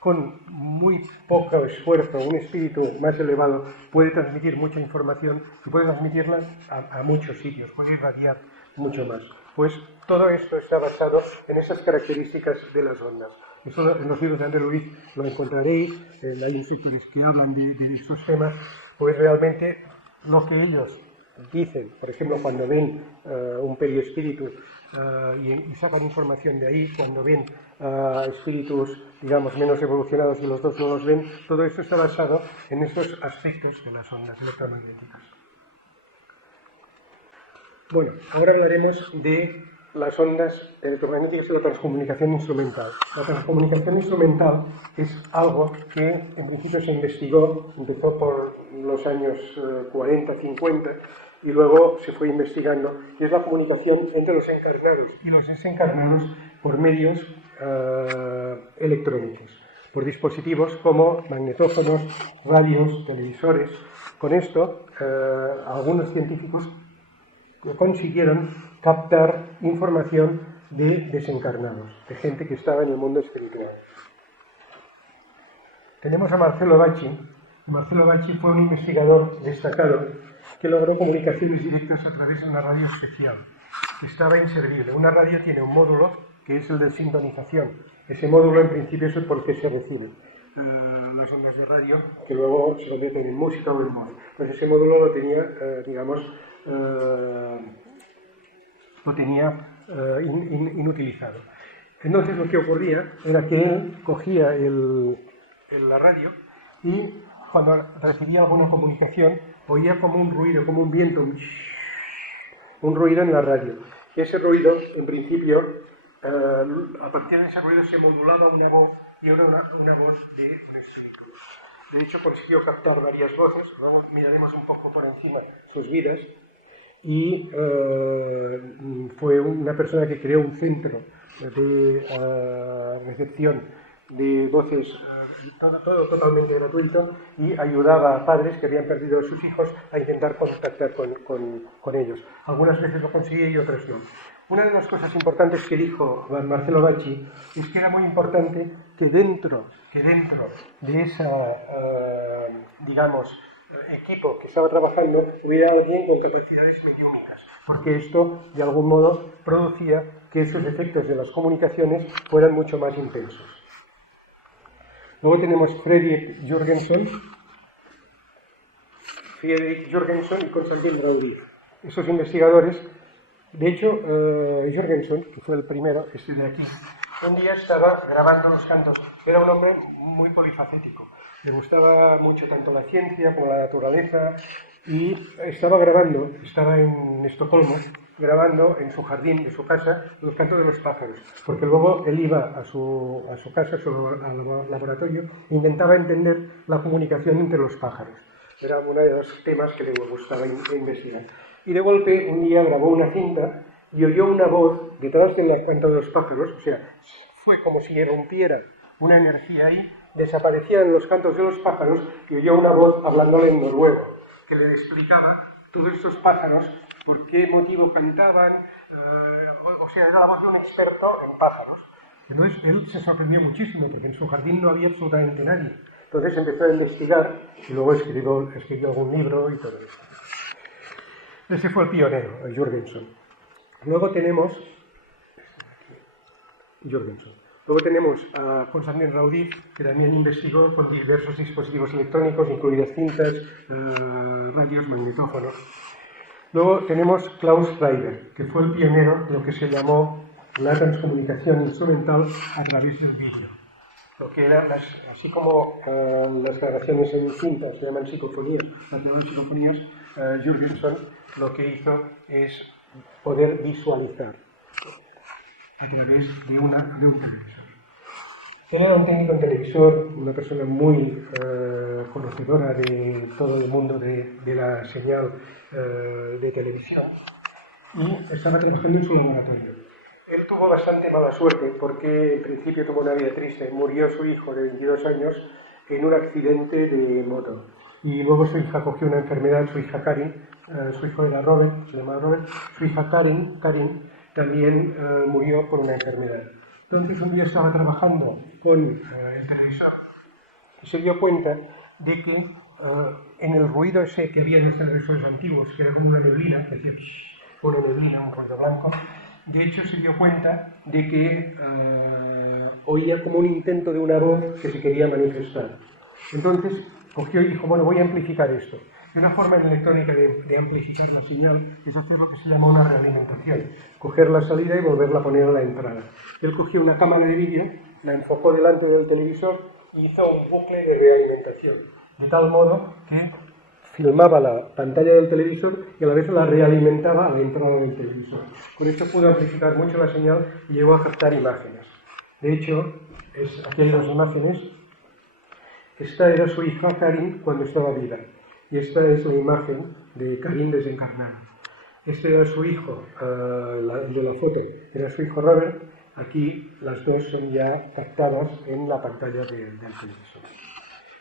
con muy poco esfuerzo, un espíritu más elevado puede transmitir mucha información y puede transmitirla a muchos sitios, puede irradiar mucho más. Pues todo esto está basado en esas características de las ondas. Eso en los libros de André Luiz lo encontraréis, hay instructores que hablan de estos temas, pues realmente lo que ellos dicen, por ejemplo, cuando ven un periespíritu y sacan información de ahí, cuando ven espíritus, digamos, menos evolucionados y los dos no los ven, todo esto está basado en estos aspectos de las ondas electromagnéticas. Bueno, ahora hablaremos de las ondas electromagnéticas y la transcomunicación instrumental. La transcomunicación instrumental es algo que en principio se investigó, empezó por los años 40, 50 y luego se fue investigando, y es la comunicación entre los encarnados y los desencarnados por medios electrónicos, por dispositivos como magnetófonos, radios, televisores. Con esto, algunos científicos consiguieron captar información de desencarnados, de gente que estaba en el mundo espiritual. Tenemos a Marcelo Bacci. Marcelo Bacci fue un investigador destacado que logró comunicaciones directas a través de una radio especial, que estaba inservible. Una radio tiene un módulo que es el de sintonización. Ese módulo en principio es el por qué se recibe las ondas de radio, que luego se convierten en música o en voz. Pues ese módulo lo tenía, lo tenía inutilizado. Entonces lo que ocurría era que él cogía la radio y cuando recibía alguna comunicación oía como un ruido, como un viento, un ruido en la radio. Y ese ruido, en principio, a partir de ese ruido se modulaba una voz y era una voz de un espíritu. De hecho, consiguió captar varias voces, luego miraremos un poco por encima sus vidas, y fue una persona que creó un centro de recepción de voces, todo totalmente gratuito, y ayudaba a padres que habían perdido a sus hijos a intentar contactar con ellos. Algunas veces lo conseguía y otras no. Una de las cosas importantes que dijo Marcelo Bacci es que era muy importante que dentro de esa, digamos, equipo que estaba trabajando hubiera alguien con capacidades mediúmicas, porque esto de algún modo producía que esos efectos de las comunicaciones fueran mucho más intensos. Luego tenemos Fredrik Jørgensen y Konstantin Raudiv. Esos investigadores, de hecho, Jørgensen, que fue el primero, este de aquí, un día estaba grabando los cantos. Era un hombre muy polifacético. Le gustaba mucho tanto la ciencia como la naturaleza y estaba en Estocolmo, grabando en su jardín de su casa los cantos de los pájaros, porque luego él iba a su casa, al laboratorio, e intentaba entender la comunicación entre los pájaros. Era uno de los temas que le gustaba investigar. Y de golpe un día grabó una cinta y oyó una voz detrás del canto de los pájaros, o sea, fue como si rompiera una energía ahí, desaparecían los cantos de los pájaros y oyó una voz hablándole en noruego, que le explicaba todos estos pájaros por qué motivo cantaban, o sea, era la voz de un experto en pájaros. Entonces él se sorprendió muchísimo porque en su jardín no había absolutamente nadie. Entonces empezó a investigar y luego escribió algún libro y todo eso. Ese fue el pionero, el Jørgensen. Luego tenemos a Konstantin Raudiv, que también investigó con diversos dispositivos electrónicos, incluidas cintas, radios, magnetófonos. Luego tenemos Klaus Schreiber, que fue el pionero de lo que se llamó la transcomunicación instrumental a través del vídeo. Lo que eran así como las grabaciones en cintas se llaman psicofonías, las llamadas psicofonías, Jørgensen lo que hizo es poder visualizar a través de un televisor. Él era un técnico en televisor, una persona muy conocedora de todo el mundo de la señal de televisión, y estaba trabajando en su laboratorio. Él tuvo bastante mala suerte porque en principio tuvo una vida triste. Murió su hijo de 22 años en un accidente de moto. Y luego su hija cogió una enfermedad, su hija Karin, su hijo era Robert, se llamaba Robert, su hija Karin también murió por una enfermedad. Entonces un día estaba trabajando con el televisor y se dio cuenta de que en el ruido ese que había en los televisores antiguos, que era como una neblina, que hacía una neblina, un ruido blanco, de hecho se dio cuenta de que oía como un intento de una voz que se quería manifestar. Entonces cogió y dijo, bueno, voy a amplificar esto. Y una forma en electrónica de amplificar la señal es hacer lo que se llama una realimentación, coger la salida y volverla a poner a la entrada. Él cogió una cámara de vídeo, la enfocó delante del televisor y hizo un bucle de realimentación, de tal modo que filmaba la pantalla del televisor y a la vez la realimentaba a la entrada del televisor. Con esto pudo amplificar mucho la señal y llegó a captar imágenes. De hecho, aquí hay dos imágenes. Esta era su hija Karin cuando estaba viva y esta es la imagen de Karin desencarnada. Este era su hijo, el de la foto era su hijo Robert. Aquí las dos son ya captadas en la pantalla del televisor.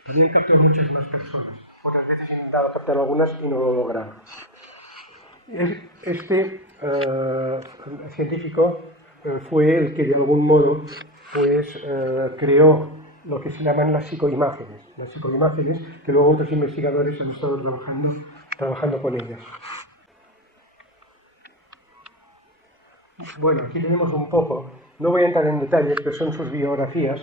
También captó muchas más personas. Otras veces he intentado captar algunas y no lo lograba. Este científico fue el que de algún modo pues, creó lo que se llaman las psicoimágenes que luego otros investigadores han estado trabajando con ellas. Bueno, aquí tenemos un poco, no voy a entrar en detalles, pero son sus biografías,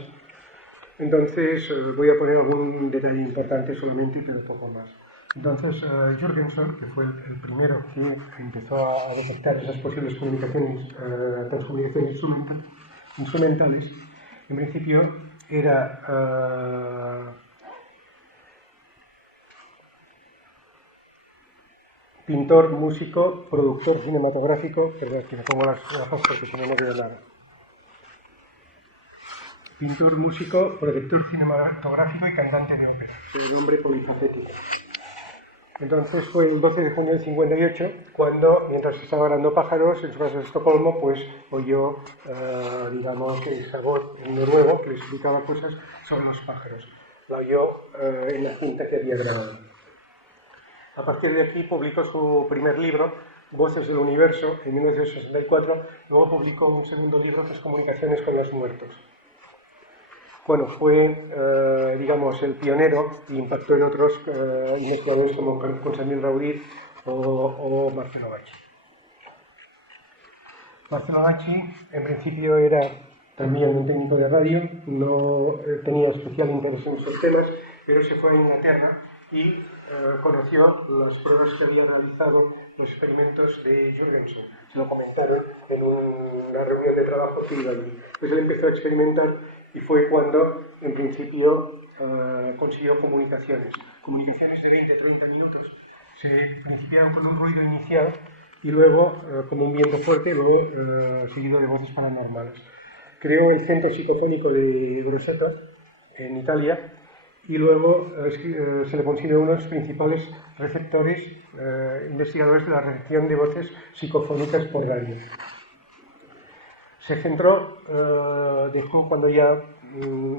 entonces voy a poner algún detalle importante solamente, pero poco más. Entonces, Jürgenson, que fue el primero que empezó a detectar esas posibles transcomunicaciones instrumentales, en principio era pintor, músico, productor cinematográfico, perdón, que me pongo las gafas porque si no, no veo nada. Pintor, músico, productor cinematográfico y cantante de ópera. Es un hombre polifacético. Entonces fue el 12 de junio del 58 cuando, mientras estaba grabando Pájaros en su casa de Estocolmo, pues oyó, digamos, el sabor de nuevo que le explicaba cosas sobre los pájaros. La oyó en la cinta que había grabado. A partir de aquí publicó su primer libro, Voces del Universo, en 1964. Luego publicó un segundo libro que es Comunicaciones con los Muertos. Bueno, fue, digamos, el pionero y impactó en otros investigadores como Constantin Raudive o Marcelo Bacci. Marcelo Bacci, en principio, era también un técnico de radio, no tenía especial interés en esos temas, pero se fue a Inglaterra y conoció las pruebas que había realizado los experimentos de Jürgenson. Se lo comentaron en una reunión de trabajo que iba allí. Pues él empezó a experimentar y fue cuando, en principio, consiguió comunicaciones de 20-30 minutos. Se principiaron con un ruido inicial y luego, como un viento fuerte, luego seguido de voces paranormales. Creó el Centro Psicofónico de Grosseto, en Italia, y luego se le consideró uno de los principales receptores, investigadores de la recepción de voces psicofónicas por radio. Se centró, dejó cuando ya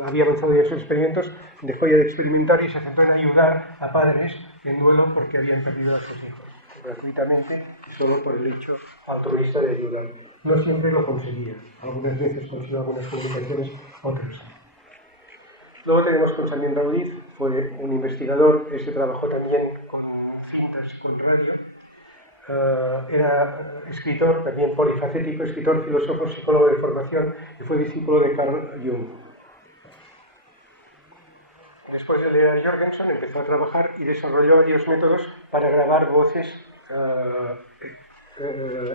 había avanzado ya sus experimentos, dejó ya de experimentar y se centró en ayudar a padres en duelo porque habían perdido a sus hijos, gratuitamente, solo por el hecho altruista de ayudar. No siempre lo conseguía, algunas veces consiguió algunas comunicaciones, otras no. Luego tenemos Constantin Raudive, fue un investigador, ese trabajó también con cintas, con radio. Era escritor, también polifacético, escritor, filósofo, psicólogo de formación y fue discípulo de Carl Jung. Después de leer a Jürgenson empezó a trabajar y desarrolló varios métodos para grabar voces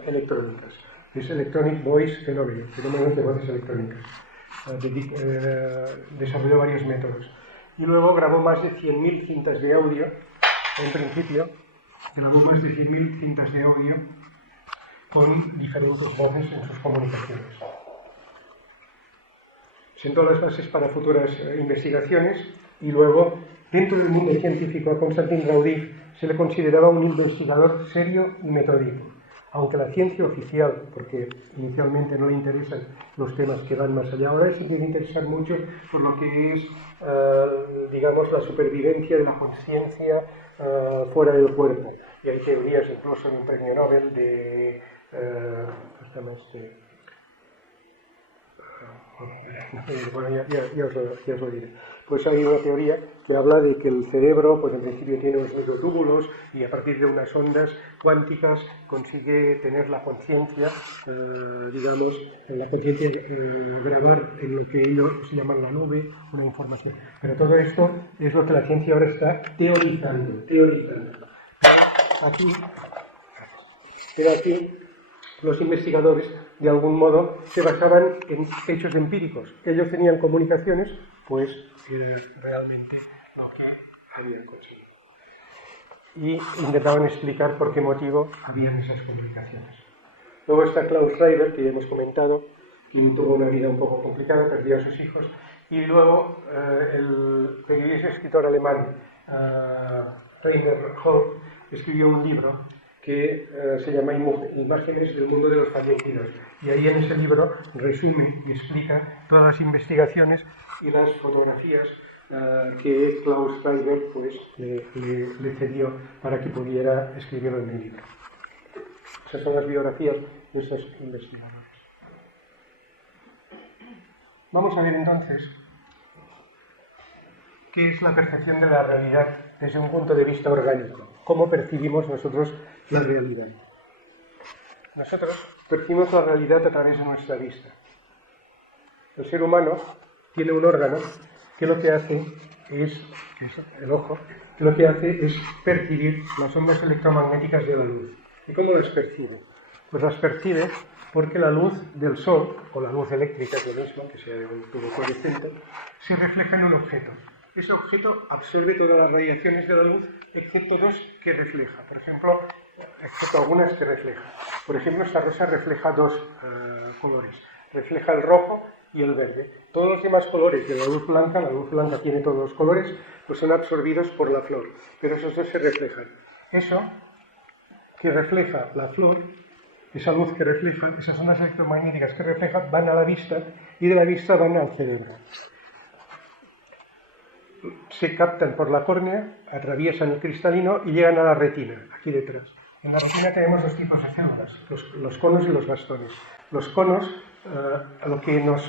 electrónicas. Es Electronic Voice Phenomenon, fenómenos de voces electrónicas. Desarrolló varios métodos. Y luego grabó más de 100.000 cintas de audio, en principio, grabó más de 100.000 cintas de audio con diferentes voces en sus comunicaciones. Sentó las bases para futuras investigaciones y luego, dentro del mundo científico, a Constantin Raudive se le consideraba un investigador serio y metódico. Aunque la ciencia oficial, porque inicialmente no le interesan los temas que van más allá, ahora sí quiere interesar mucho por lo que es, digamos, la supervivencia de la conciencia fuera del cuerpo. Y hay teorías incluso de un premio Nobel de... bueno, ya os lo diré. Pues hay una teoría que habla de que el cerebro, pues en principio tiene unos microtúbulos y a partir de unas ondas cuánticas consigue tener la conciencia, digamos, la conciencia grabar en lo que ellos llaman la nube, una información. Pero todo esto es lo que la ciencia ahora está teorizando. aquí los investigadores, de algún modo, se basaban en hechos empíricos. Ellos tenían comunicaciones, pues era realmente lo que habían conseguido. Y intentaban explicar por qué motivo habían esas comunicaciones. Luego está Klaus Schreiber, que ya hemos comentado, quien tuvo una vida un poco complicada, perdió a sus hijos. Y luego el periodista y escritor alemán Rainer Holk escribió un libro que se llama Imágenes del mundo de los fallecidos. Y ahí en ese libro resume y explica todas las investigaciones y las fotografías que Klaus Schreiber pues, le cedió para que pudiera escribirlo en el libro. Esas son las biografías de estos investigadores. Vamos a ver entonces qué es la percepción de la realidad desde un punto de vista orgánico. ¿Cómo percibimos nosotros la realidad? Nosotros percibimos la realidad a través de nuestra vista. El ser humano tiene un órgano que lo que hace es el ojo, que lo que hace es percibir las ondas electromagnéticas de la luz. ¿Y cómo las percibe? Pues las percibe porque la luz del sol, o la luz eléctrica, es lo mismo, que sea de un tubo fluorescente, se refleja en un objeto. Ese objeto absorbe todas las radiaciones de la luz, excepto dos que refleja. Por ejemplo, excepto algunas que refleja. Por ejemplo, esta rosa refleja dos colores. Refleja el rojo y el verde. Todos los demás colores de la luz blanca tiene todos los colores, pues son absorbidos por la flor. Pero esos dos se reflejan. Eso que refleja la flor, esa luz que refleja, esas ondas electromagnéticas que reflejan, van a la vista y de la vista van al cerebro. Se captan por la córnea, atraviesan el cristalino y llegan a la retina, aquí detrás. En la retina tenemos dos tipos de células, los conos y los bastones. Los conos lo que nos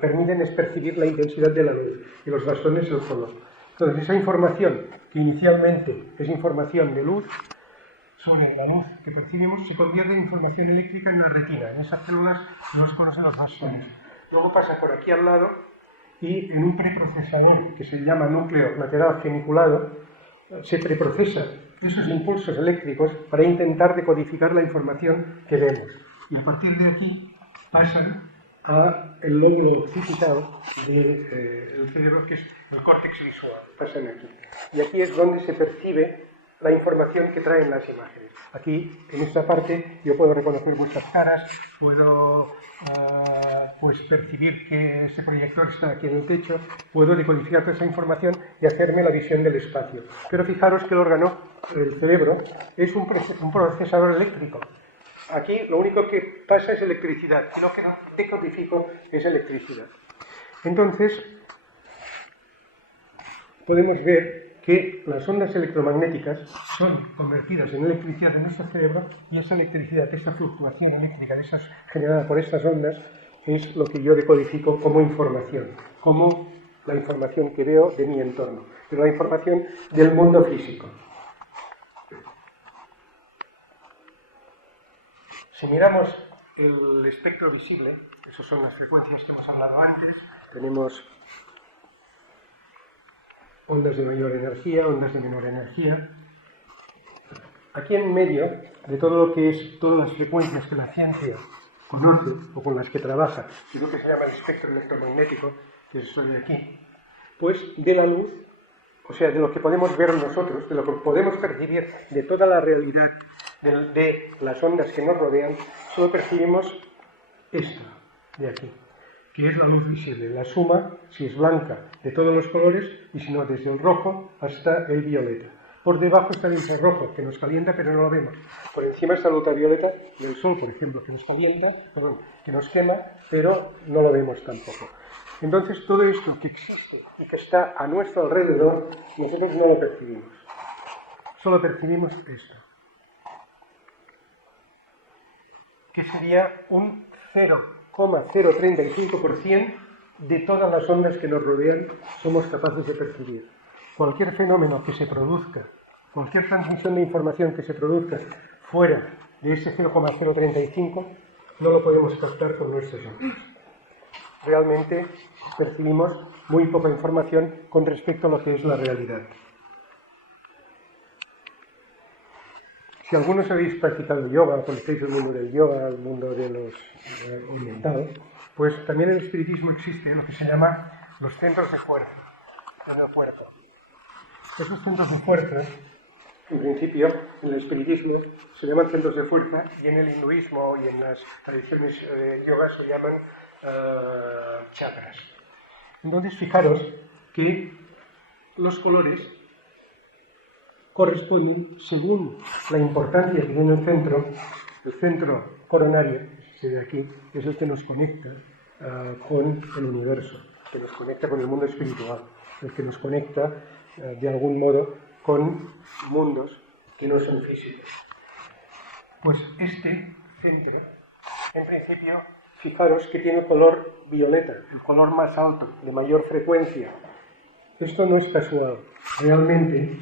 permiten es percibir la intensidad de la luz y los bastones el color. Entonces, esa información, que inicialmente es información de luz, sobre la luz que percibimos, se convierte en información eléctrica en la retina, en esas células, los conos y los bastones. Luego pasa por aquí al lado y en un preprocesador que se llama núcleo lateral geniculado, se preprocesa esos impulsos eléctricos para intentar decodificar la información que vemos. Y a partir de aquí pasan al lóbulo occipital del cerebro, que es el córtex visual. Pasan aquí. Y aquí es donde se percibe la información que traen las imágenes. Aquí, en esta parte, yo puedo reconocer vuestras caras, puedo pues percibir que ese proyector está aquí en el techo, puedo decodificar toda esa información y hacerme la visión del espacio. Pero fijaros que el órgano, el cerebro, es un procesador eléctrico. Aquí lo único que pasa es electricidad, y lo que decodifico es electricidad. Entonces, podemos ver que las ondas electromagnéticas son convertidas en electricidad en nuestro cerebro, y esa electricidad, esta fluctuación eléctrica generada por estas ondas, es lo que yo decodifico como información, como la información que veo de mi entorno, pero la información del mundo físico. Si miramos el espectro visible, esas son las frecuencias que hemos hablado antes, tenemos ondas de mayor energía, ondas de menor energía. Aquí en medio de todo lo que es todas las frecuencias que la ciencia conoce o con las que trabaja, y lo que se llama el espectro electromagnético, que es esto de aquí, pues de la luz, o sea, de lo que podemos ver nosotros, de lo que podemos percibir de toda la realidad de las ondas que nos rodean, solo percibimos esto de aquí, que es la luz visible, la suma, si es blanca, de todos los colores, y si no, desde el rojo hasta el violeta. Por debajo está el infrarrojo, que nos calienta, pero no lo vemos. Por encima está la ultravioleta del sol, por ejemplo, que nos calienta, que nos quema, pero no lo vemos tampoco. Entonces, todo esto que existe y que está a nuestro alrededor, nosotros no lo percibimos. Solo percibimos esto, que sería un 0,035% de todas las ondas que nos rodean somos capaces de percibir. Cualquier fenómeno que se produzca, cualquier transmisión de información que se produzca fuera de ese 0,035, no lo podemos captar con nuestros ojos. Realmente percibimos muy poca información con respecto a lo que es la realidad. Si algunos habéis practicado yoga, conocéis el mundo del yoga, el mundo de los orientales, pues también en el espiritismo existe lo que se llama los centros de fuerza en el cuerpo. Esos centros de fuerza, en principio, en el espiritismo se llaman centros de fuerza y en el hinduismo y en las tradiciones yoga se llaman chakras. Entonces, fijaros que los colores corresponden según la importancia que tiene el centro coronario, que de aquí es el que nos conecta con el universo, que nos conecta con el mundo espiritual, el que nos conecta de algún modo con mundos que no son físicos. Pues este centro, en principio, fijaros que tiene color violeta, el color más alto, de mayor frecuencia. Esto no es casual, realmente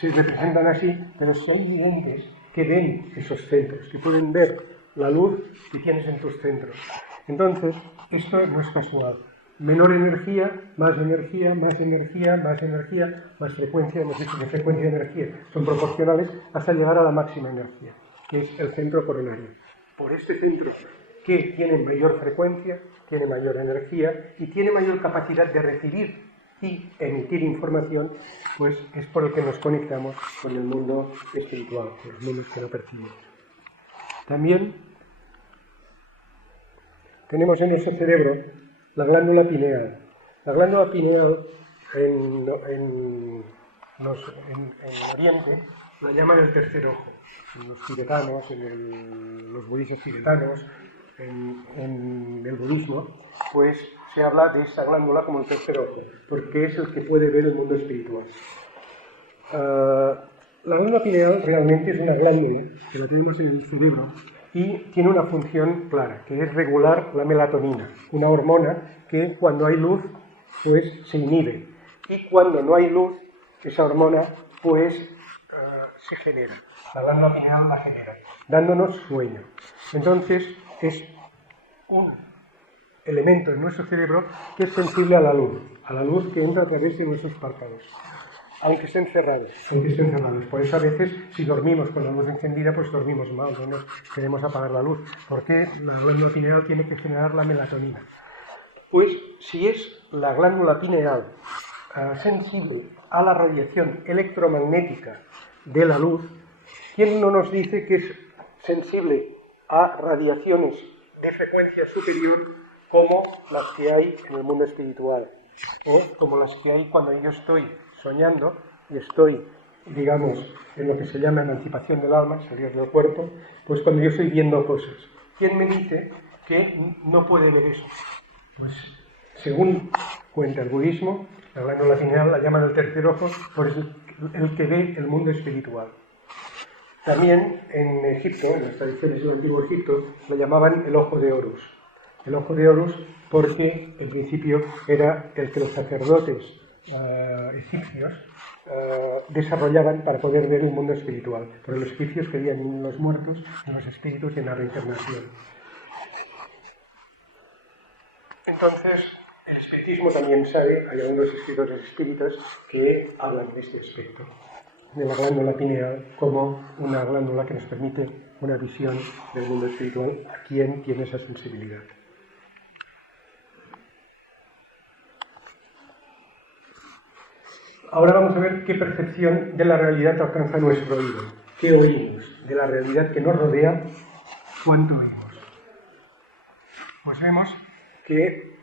se representan así, pero si hay videntes que ven esos centros, que pueden ver la luz que tienes en tus centros. Entonces, esto no es casual. Menor energía, más energía, más energía, más energía, más frecuencia, hemos dicho que frecuencia y energía son proporcionales hasta llegar a la máxima energía, que es el centro coronario. Por este centro que tiene mayor frecuencia, tiene mayor energía y tiene mayor capacidad de recibir y emitir información, pues es por el que nos conectamos con el mundo espiritual, con los mundos que no percibimos. También tenemos en nuestro cerebro la glándula pineal. La glándula pineal en Oriente la llaman el tercer ojo. En los tibetanos, los budistas tibetanos, en el budismo, pues se habla de esta glándula como el tercer ojo, porque es el que puede ver el mundo espiritual. La glándula pineal realmente es una glándula que la tenemos en el cerebro y tiene una función clara, que es regular la melatonina, una hormona que cuando hay luz pues se inhibe y cuando no hay luz esa hormona pues se genera. La glándula pineal la genera, dándonos sueño. Entonces es un elemento en nuestro cerebro que es sensible a la luz que entra a través de nuestros párpados, aunque estén cerrados. Por eso a veces, si dormimos con la luz encendida, pues dormimos mal, no nos queremos apagar la luz, porque la glándula pineal tiene que generar la melatonina. Pues si es la glándula pineal sensible a la radiación electromagnética de la luz, ¿quién no nos dice que es sensible a radiaciones de frecuencia superior como las que hay en el mundo espiritual, o como las que hay cuando yo estoy soñando y estoy, digamos, en lo que se llama emancipación del alma, salir del cuerpo, pues cuando yo estoy viendo cosas? ¿Quién me dice que no puede ver eso? Pues según cuenta el budismo, la glándula pineal la llaman el tercer ojo, por eso el que ve el mundo espiritual. También en Egipto, en las tradiciones del antiguo Egipto, lo llamaban el ojo de Horus. El ojo de Horus porque en principio era el que los sacerdotes egipcios desarrollaban para poder ver el mundo espiritual. Porque los egipcios creían en los muertos, en los espíritus y en la reencarnación. Entonces, el espiritismo también sabe, hay algunos escritores espíritas que hablan de este aspecto, de la glándula pineal como una glándula que nos permite una visión del mundo espiritual a quien tiene esa sensibilidad. Ahora vamos a ver qué percepción de la realidad alcanza nuestro oído. ¿Qué oímos? De la realidad que nos rodea, ¿cuánto oímos? Pues vemos que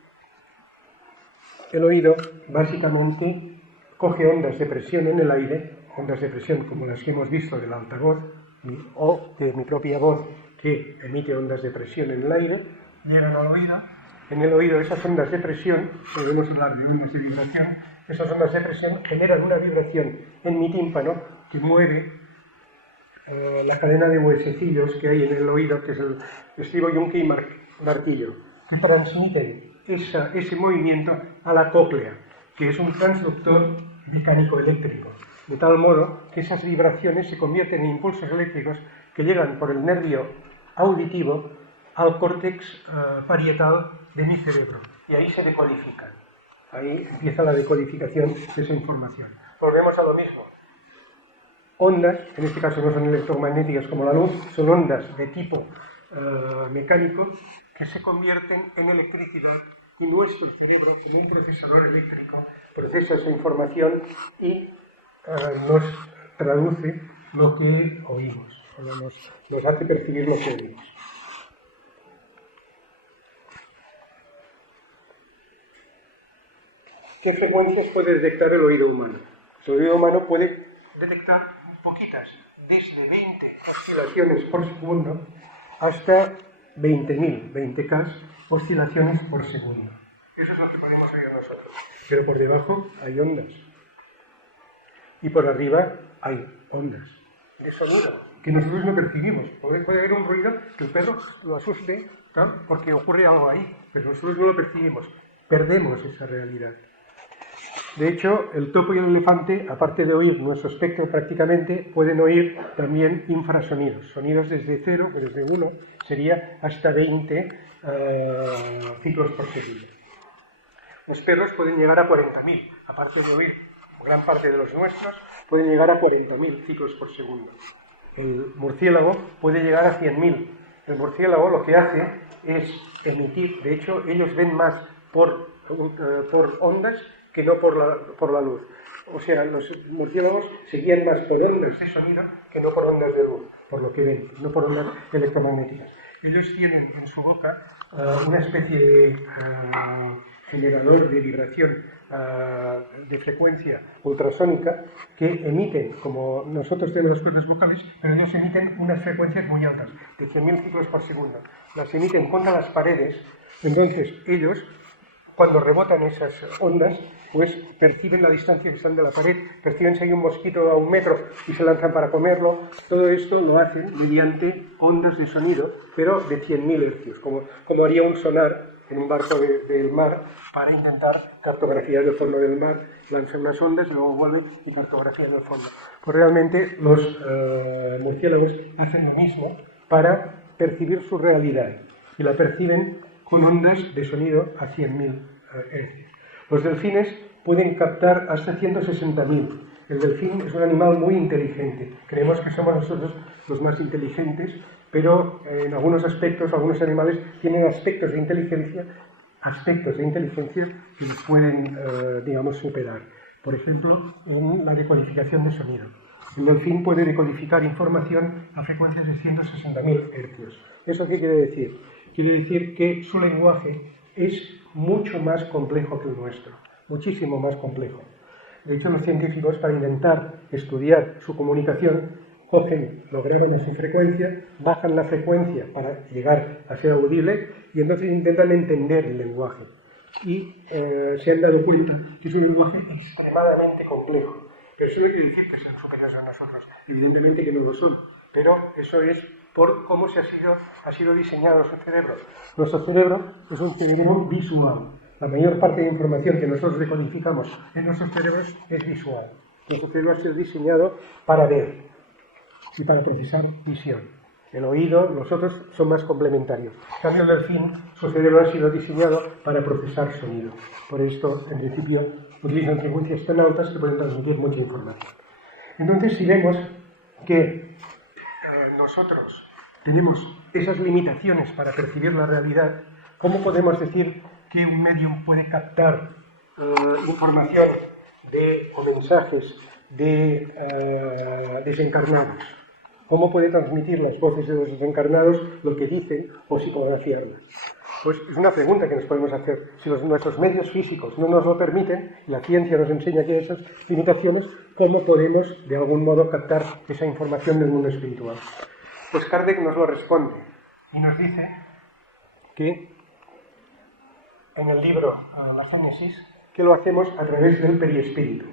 el oído básicamente coge ondas de presión en el aire, ondas de presión como las que hemos visto del altavoz o de mi propia voz que emite ondas de presión en el aire, llegan al oído. En el oído esas ondas de presión, podemos hablar de ondas de vibración, esas ondas de presión generan una vibración en mi tímpano que mueve la cadena de huesecillos que hay en el oído, que es el estribo, yunque y martillo, que transmiten ese movimiento a la cóclea, que es un transductor mecánico-eléctrico, de tal modo que esas vibraciones se convierten en impulsos eléctricos que llegan por el nervio auditivo al córtex parietal de mi cerebro, y ahí se decodifican. Ahí empieza la decodificación de esa información. Volvemos a lo mismo. ondas, en este caso no son electromagnéticas como la luz, son ondas de tipo mecánico que se convierten en electricidad y nuestro cerebro, como un procesador eléctrico, procesa esa información y nos traduce lo que oímos, o nos hace percibir lo que oímos. ¿Qué frecuencias puede detectar el oído humano? El oído humano puede detectar poquitas, desde 20 oscilaciones por segundo hasta 20.000, 20K oscilaciones por segundo. Eso es lo que podemos oír nosotros. Pero por debajo hay ondas. Y por arriba hay ondas de sonido que nosotros no percibimos. Puede haber un ruido que el perro lo asuste, ¿no? Porque ocurre algo ahí, pero nosotros no lo percibimos. Perdemos esa realidad. De hecho, el topo y el elefante, aparte de oír nuestro espectro prácticamente, pueden oír también infrasonidos. Sonidos desde 0, desde 1, sería hasta 20 ciclos por segundo. Los perros pueden llegar a 40.000, aparte de oír gran parte de los nuestros, pueden llegar a 40.000 ciclos por segundo. El murciélago puede llegar a 100.000. El murciélago lo que hace es emitir, de hecho, ellos ven más por ondas que no por la luz. O sea, los murciélagos se guían más por ondas de sonido que no por ondas de luz, por lo que ven, no por ondas electromagnéticas. Ellos tienen en su boca una especie de generador de vibración de frecuencia ultrasónica que emiten, como nosotros tenemos las cuerdas vocales, pero ellos emiten unas frecuencias muy altas, de 100.000 ciclos por segundo. Las emiten contra las paredes, entonces ellos, cuando rebotan esas ondas, pues perciben la distancia que están de la pared, perciben si hay un mosquito a 1 metro y se lanzan para comerlo. Todo esto lo hacen mediante ondas de sonido, pero de 100.000 hercios, como haría un sonar en un barco del mar para intentar cartografiar el fondo del mar, lanza unas ondas y luego vuelve y cartografía el fondo. Pues realmente los murciélagos hacen lo mismo para percibir su realidad y la perciben con ondas de sonido a 100.000 Hz. Los delfines pueden captar hasta 160.000. El delfín es un animal muy inteligente. Creemos que somos nosotros los más inteligentes, pero en algunos aspectos, algunos animales tienen aspectos de inteligencia que los pueden, superar. Por ejemplo, en la decodificación de sonido. El delfín puede decodificar información a frecuencias de 160.000 Hz. ¿Eso qué quiere decir? Quiere decir que su lenguaje es mucho más complejo que el nuestro, muchísimo más complejo. De hecho, los científicos, para intentar estudiar su comunicación, lo graban a su frecuencia, bajan la frecuencia para llegar a ser audible y entonces intentan entender el lenguaje. Y se han dado cuenta que es un lenguaje extremadamente complejo. Pero eso no quiere decir que sean superiores a nosotros, evidentemente que no lo son, pero eso es por cómo ha sido diseñado su cerebro. Nuestro cerebro es un cerebro visual. La mayor parte de información que nosotros decodificamos en nuestros cerebros es visual. Nuestro cerebro ha sido diseñado para ver y para procesar visión. El oído, los otros son más complementarios. En cambio, el delfín, su cerebro ha sido diseñado para procesar sonido. Por esto, en principio, utilizan frecuencias tan altas que pueden transmitir mucha información. Entonces, si vemos que nosotros tenemos esas limitaciones para percibir la realidad, ¿cómo podemos decir que un medium puede captar información o mensajes de desencarnados? ¿Cómo puede transmitir las voces de los desencarnados lo que dicen o psicografiarlas? Pues es una pregunta que nos podemos hacer. Si nuestros medios físicos no nos lo permiten, y la ciencia nos enseña que hay esas limitaciones, ¿cómo podemos de algún modo captar esa información del mundo espiritual? Pues Kardec nos lo responde y nos dice que en el libro La Génesis, que lo hacemos a través del periespíritu.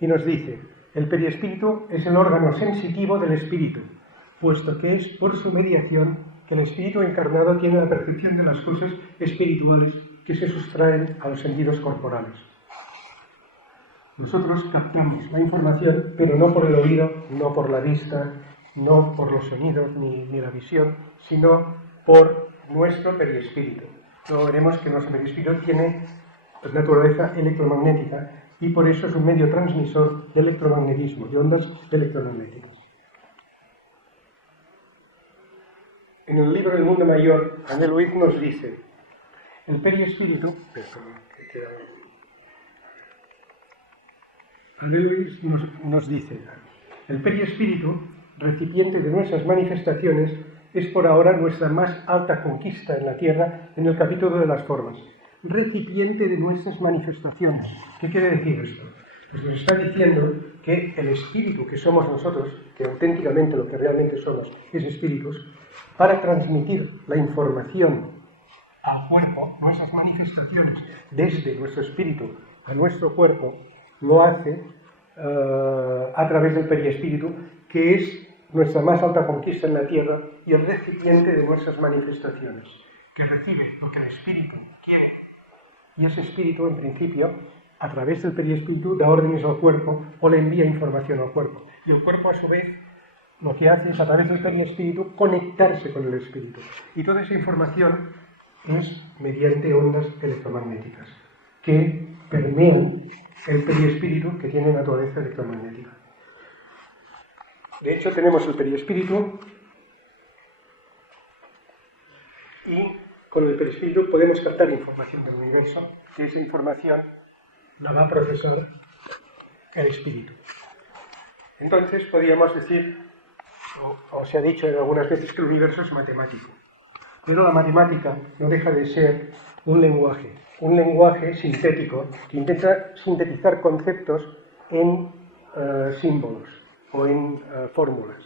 Y nos dice: el periespíritu es el órgano sensitivo del espíritu, puesto que es por su mediación que el espíritu encarnado tiene la percepción de las cosas espirituales que se sustraen a los sentidos corporales. Nosotros captamos la información, pero no por el oído, no por la vista, no por los sonidos ni la visión, sino por nuestro periespíritu. Luego veremos que nuestro perispíritu tiene naturaleza electromagnética y por eso es un medio transmisor de electromagnetismo, de ondas electromagnéticas. En el libro El Mundo Mayor, André Luiz nos dice, el periespíritu, André Luiz nos dice, el periespíritu, recipiente de nuestras manifestaciones, es por ahora nuestra más alta conquista en la Tierra en el capítulo de las formas. Recipiente de nuestras manifestaciones. ¿Qué quiere decir esto? Pues nos está diciendo que el espíritu que somos nosotros, que auténticamente lo que realmente somos es espíritus, para transmitir la información al cuerpo, nuestras manifestaciones desde nuestro espíritu a nuestro cuerpo, lo hace a través del periespíritu, que es nuestra más alta conquista en la Tierra y el recipiente de nuestras manifestaciones, que recibe lo que el espíritu quiere. Y ese espíritu, en principio, a través del periespíritu, da órdenes al cuerpo o le envía información al cuerpo. Y el cuerpo, a su vez, lo que hace es, a través del periespíritu, conectarse con el espíritu. Y toda esa información es mediante ondas electromagnéticas que permean el periespíritu, que tiene naturaleza electromagnética. De hecho, tenemos el periespíritu y con el perispíritu podemos captar información del universo, que esa información la va a procesar el espíritu. Entonces, podríamos decir, o se ha dicho algunas veces, que el universo es matemático. Pero la matemática no deja de ser un lenguaje sintético que intenta sintetizar conceptos en símbolos o en fórmulas.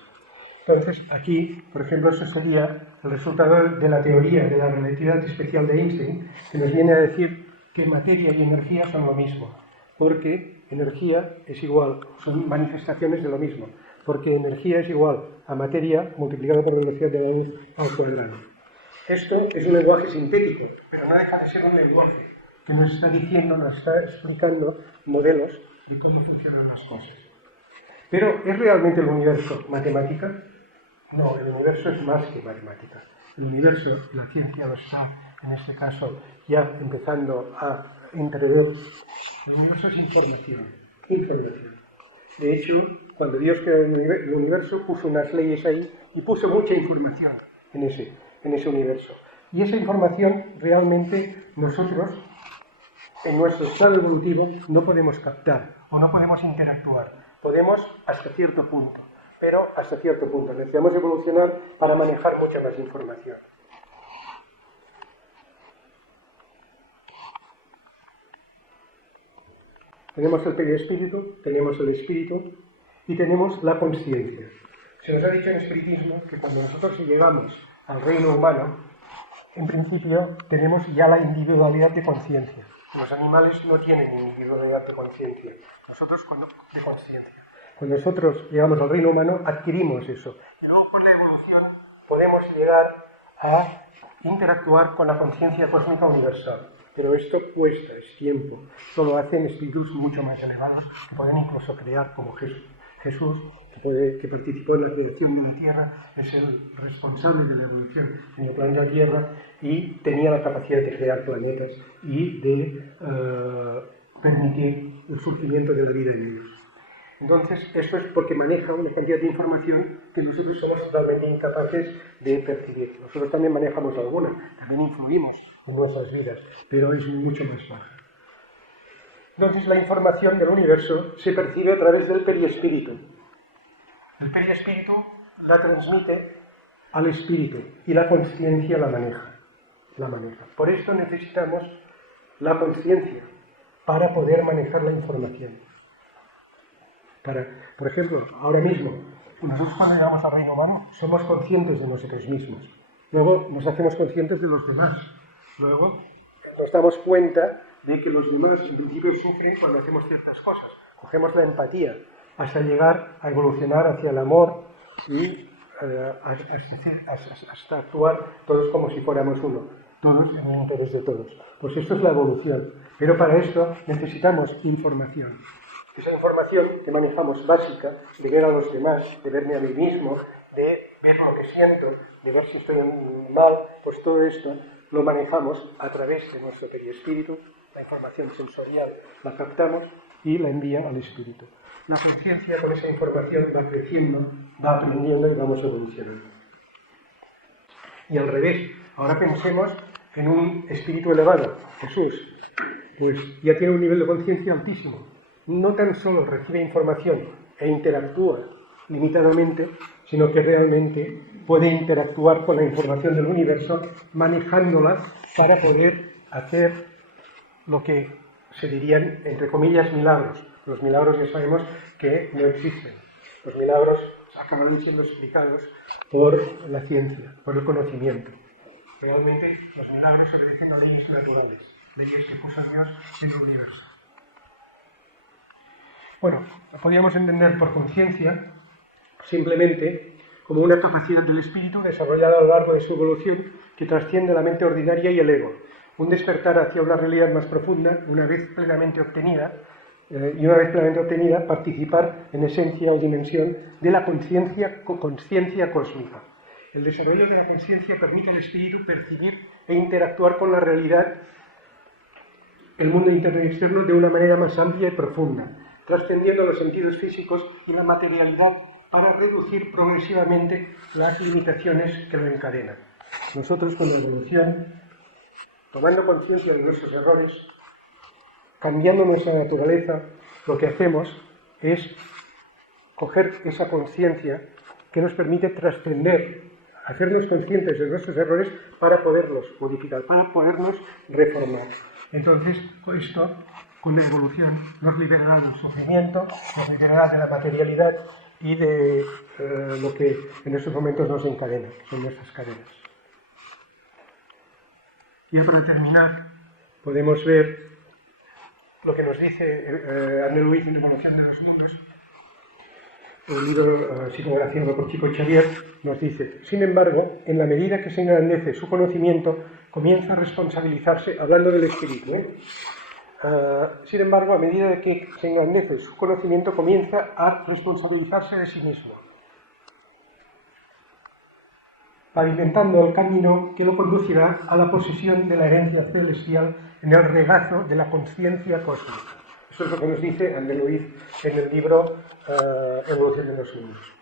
Entonces, aquí, por ejemplo, eso sería el resultado de la teoría de la relatividad especial de Einstein, que nos viene a decir que materia y energía son lo mismo, porque energía es igual, son manifestaciones de lo mismo, porque energía es igual a materia multiplicada por la velocidad de la luz al cuadrado. Esto es un lenguaje sintético, pero no deja de ser un lenguaje que nos está diciendo, nos está explicando modelos de cómo funcionan las cosas. Pero, ¿es realmente el universo matemática? No, el universo es más que matemática. El universo, la ciencia lo está, en este caso, ya empezando a entrever. El universo es información. De hecho, cuando Dios creó el universo, puso unas leyes ahí y puso mucha información en ese universo. Y esa información realmente nosotros, en nuestro estado evolutivo, no podemos captar o no podemos interactuar. Podemos hasta cierto punto, pero hasta cierto punto. Necesitamos evolucionar para manejar mucha más información. Tenemos el periespíritu, tenemos el espíritu y tenemos la consciencia. Se nos ha dicho en el espiritismo que cuando nosotros llegamos al reino humano, en principio tenemos ya la individualidad de conciencia. Los animales no tienen individualidad de conciencia. Nosotros de conciencia. Cuando nosotros llegamos al reino humano, adquirimos eso. Y luego, por la evolución, podemos llegar a interactuar con la conciencia cósmica universal. Pero esto cuesta, es tiempo. Esto lo hacen espíritus mucho más elevados, que pueden incluso crear, como Jesús, que participó en la creación de la Tierra, es el responsable de la evolución en el planeta Tierra y tenía la capacidad de crear planetas y de permitir el surgimiento de la vida en ellos. Entonces, esto es porque maneja una cantidad de información que nosotros somos totalmente incapaces de percibir. Nosotros también manejamos alguna, también influimos en nuestras vidas, pero es mucho más baja. Entonces, la información del universo se percibe a través del periespíritu. El periespíritu la transmite al espíritu y la consciencia la maneja. Por esto necesitamos la consciencia para poder manejar la información. Por ejemplo, ahora mismo, nosotros cuando llegamos al reino humano somos conscientes de nosotros mismos. Luego nos hacemos conscientes de los demás. Luego nos damos cuenta de que los demás en principio sufren cuando hacemos ciertas cosas. Cogemos la empatía hasta llegar a evolucionar hacia el amor y hasta actuar todos como si fuéramos uno. Todos en un interés de todos. Pues esto es la evolución. Pero para esto necesitamos información. Esa información que manejamos básica, de ver a los demás, de verme a mí mismo, de ver lo que siento, de ver si estoy mal, pues todo esto lo manejamos a través de nuestro periespíritu, la información sensorial la captamos y la envía al espíritu. La conciencia con esa información va creciendo, va aprendiendo y vamos evolucionando. Y al revés, ahora pensemos en un espíritu elevado, Jesús, pues ya tiene un nivel de conciencia altísimo. No tan solo recibe información e interactúa limitadamente, sino que realmente puede interactuar con la información del universo, manejándola para poder hacer lo que se dirían, entre comillas, milagros. Los milagros ya sabemos que no existen. Los milagros acabarán siendo explicados por la ciencia, por el conocimiento. Realmente los milagros obedecen a leyes naturales, leyes que puso Dios en el universo. Bueno, lo podríamos entender por conciencia simplemente como una capacidad del espíritu desarrollada a lo largo de su evolución que trasciende la mente ordinaria y el ego. Un despertar hacia una realidad más profunda, una vez plenamente obtenida, participar en esencia o dimensión de la conciencia cósmica. El desarrollo de la conciencia permite al espíritu percibir e interactuar con la realidad, el mundo interno y externo, de una manera más amplia y profunda, trascendiendo los sentidos físicos y la materialidad para reducir progresivamente las limitaciones que lo encadenan. Nosotros, con la evolución, tomando conciencia de nuestros errores, cambiando nuestra naturaleza, lo que hacemos es coger esa conciencia que nos permite trascender, hacernos conscientes de nuestros errores para poderlos modificar, para podernos reformar. Entonces, esto, con la evolución, nos liberará del sufrimiento, nos liberará de la materialidad y de lo que en estos momentos nos encadena, que son nuestras cadenas. Ya para terminar, podemos ver lo que nos dice André Luiz en Evolución de los Mundos. El libro psicografiado por Chico Xavier nos dice: sin embargo, en la medida que se engrandece su conocimiento, comienza a responsabilizarse, hablando del espíritu, sin embargo, a medida que se engrandece su conocimiento, comienza a responsabilizarse de sí mismo, pavimentando el camino que lo conducirá a la posesión de la herencia celestial en el regazo de la conciencia cósmica. Eso es lo que nos dice André Luiz en el libro Evolución de los Mundos.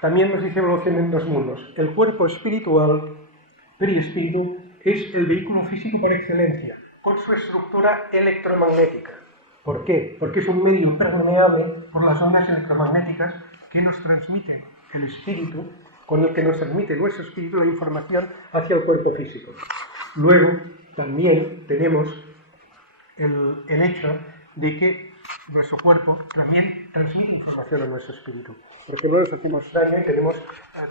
También nos dice Evolución en los Mundos: el cuerpo espiritual, perispíritu, es el vehículo físico por excelencia, con su estructura electromagnética. ¿Por qué? Porque es un medio permeable por las ondas electromagnéticas que nos transmite el espíritu, con el que nos transmite nuestro espíritu la información hacia el cuerpo físico. Luego, también tenemos el hecho de que nuestro cuerpo también transmite información a nuestro espíritu. Por ejemplo, nos hacemos daño y tenemos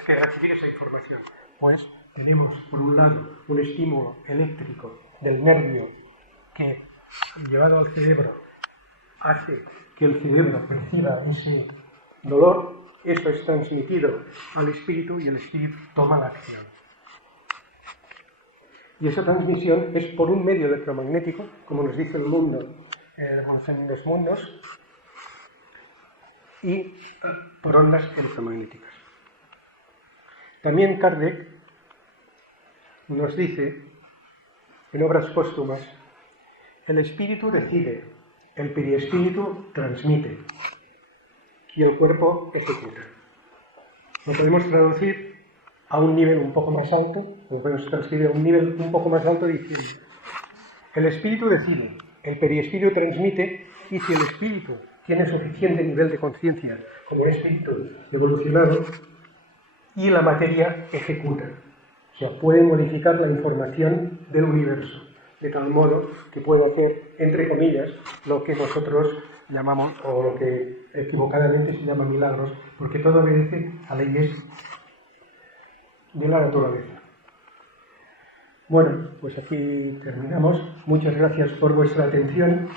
que recibir esa información. Pues tenemos, por un lado, un estímulo eléctrico del nervio que, llevado al cerebro, hace que el cerebro perciba ese dolor. Esto es transmitido al espíritu y el espíritu toma la acción. Y esa transmisión es por un medio electromagnético, como nos dice el mundo, Evolución de los Mundos, y por ondas electromagnéticas. También Kardec nos dice, en obras póstumas: el espíritu decide, el periespíritu transmite y el cuerpo ejecuta. Lo podemos traducir a un nivel un poco más alto, lo podemos transcribir a un nivel un poco más alto diciendo: el espíritu decide, el periespíritu transmite, y si el espíritu tiene suficiente nivel de conciencia como un espíritu evolucionado, y la materia ejecuta. O sea, puede modificar la información del universo, de tal modo que puede hacer, entre comillas, lo que nosotros llamamos, o lo que equivocadamente se llama milagros, porque todo obedece a leyes de la naturaleza. Bueno, pues aquí terminamos. Muchas gracias por vuestra atención,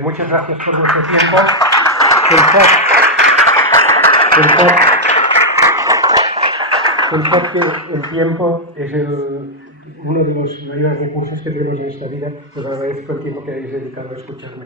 muchas gracias por vuestro tiempo. Pensad que el tiempo es uno de los mayores recursos que tenemos en esta vida. Os agradezco el tiempo que habéis dedicado a escucharme.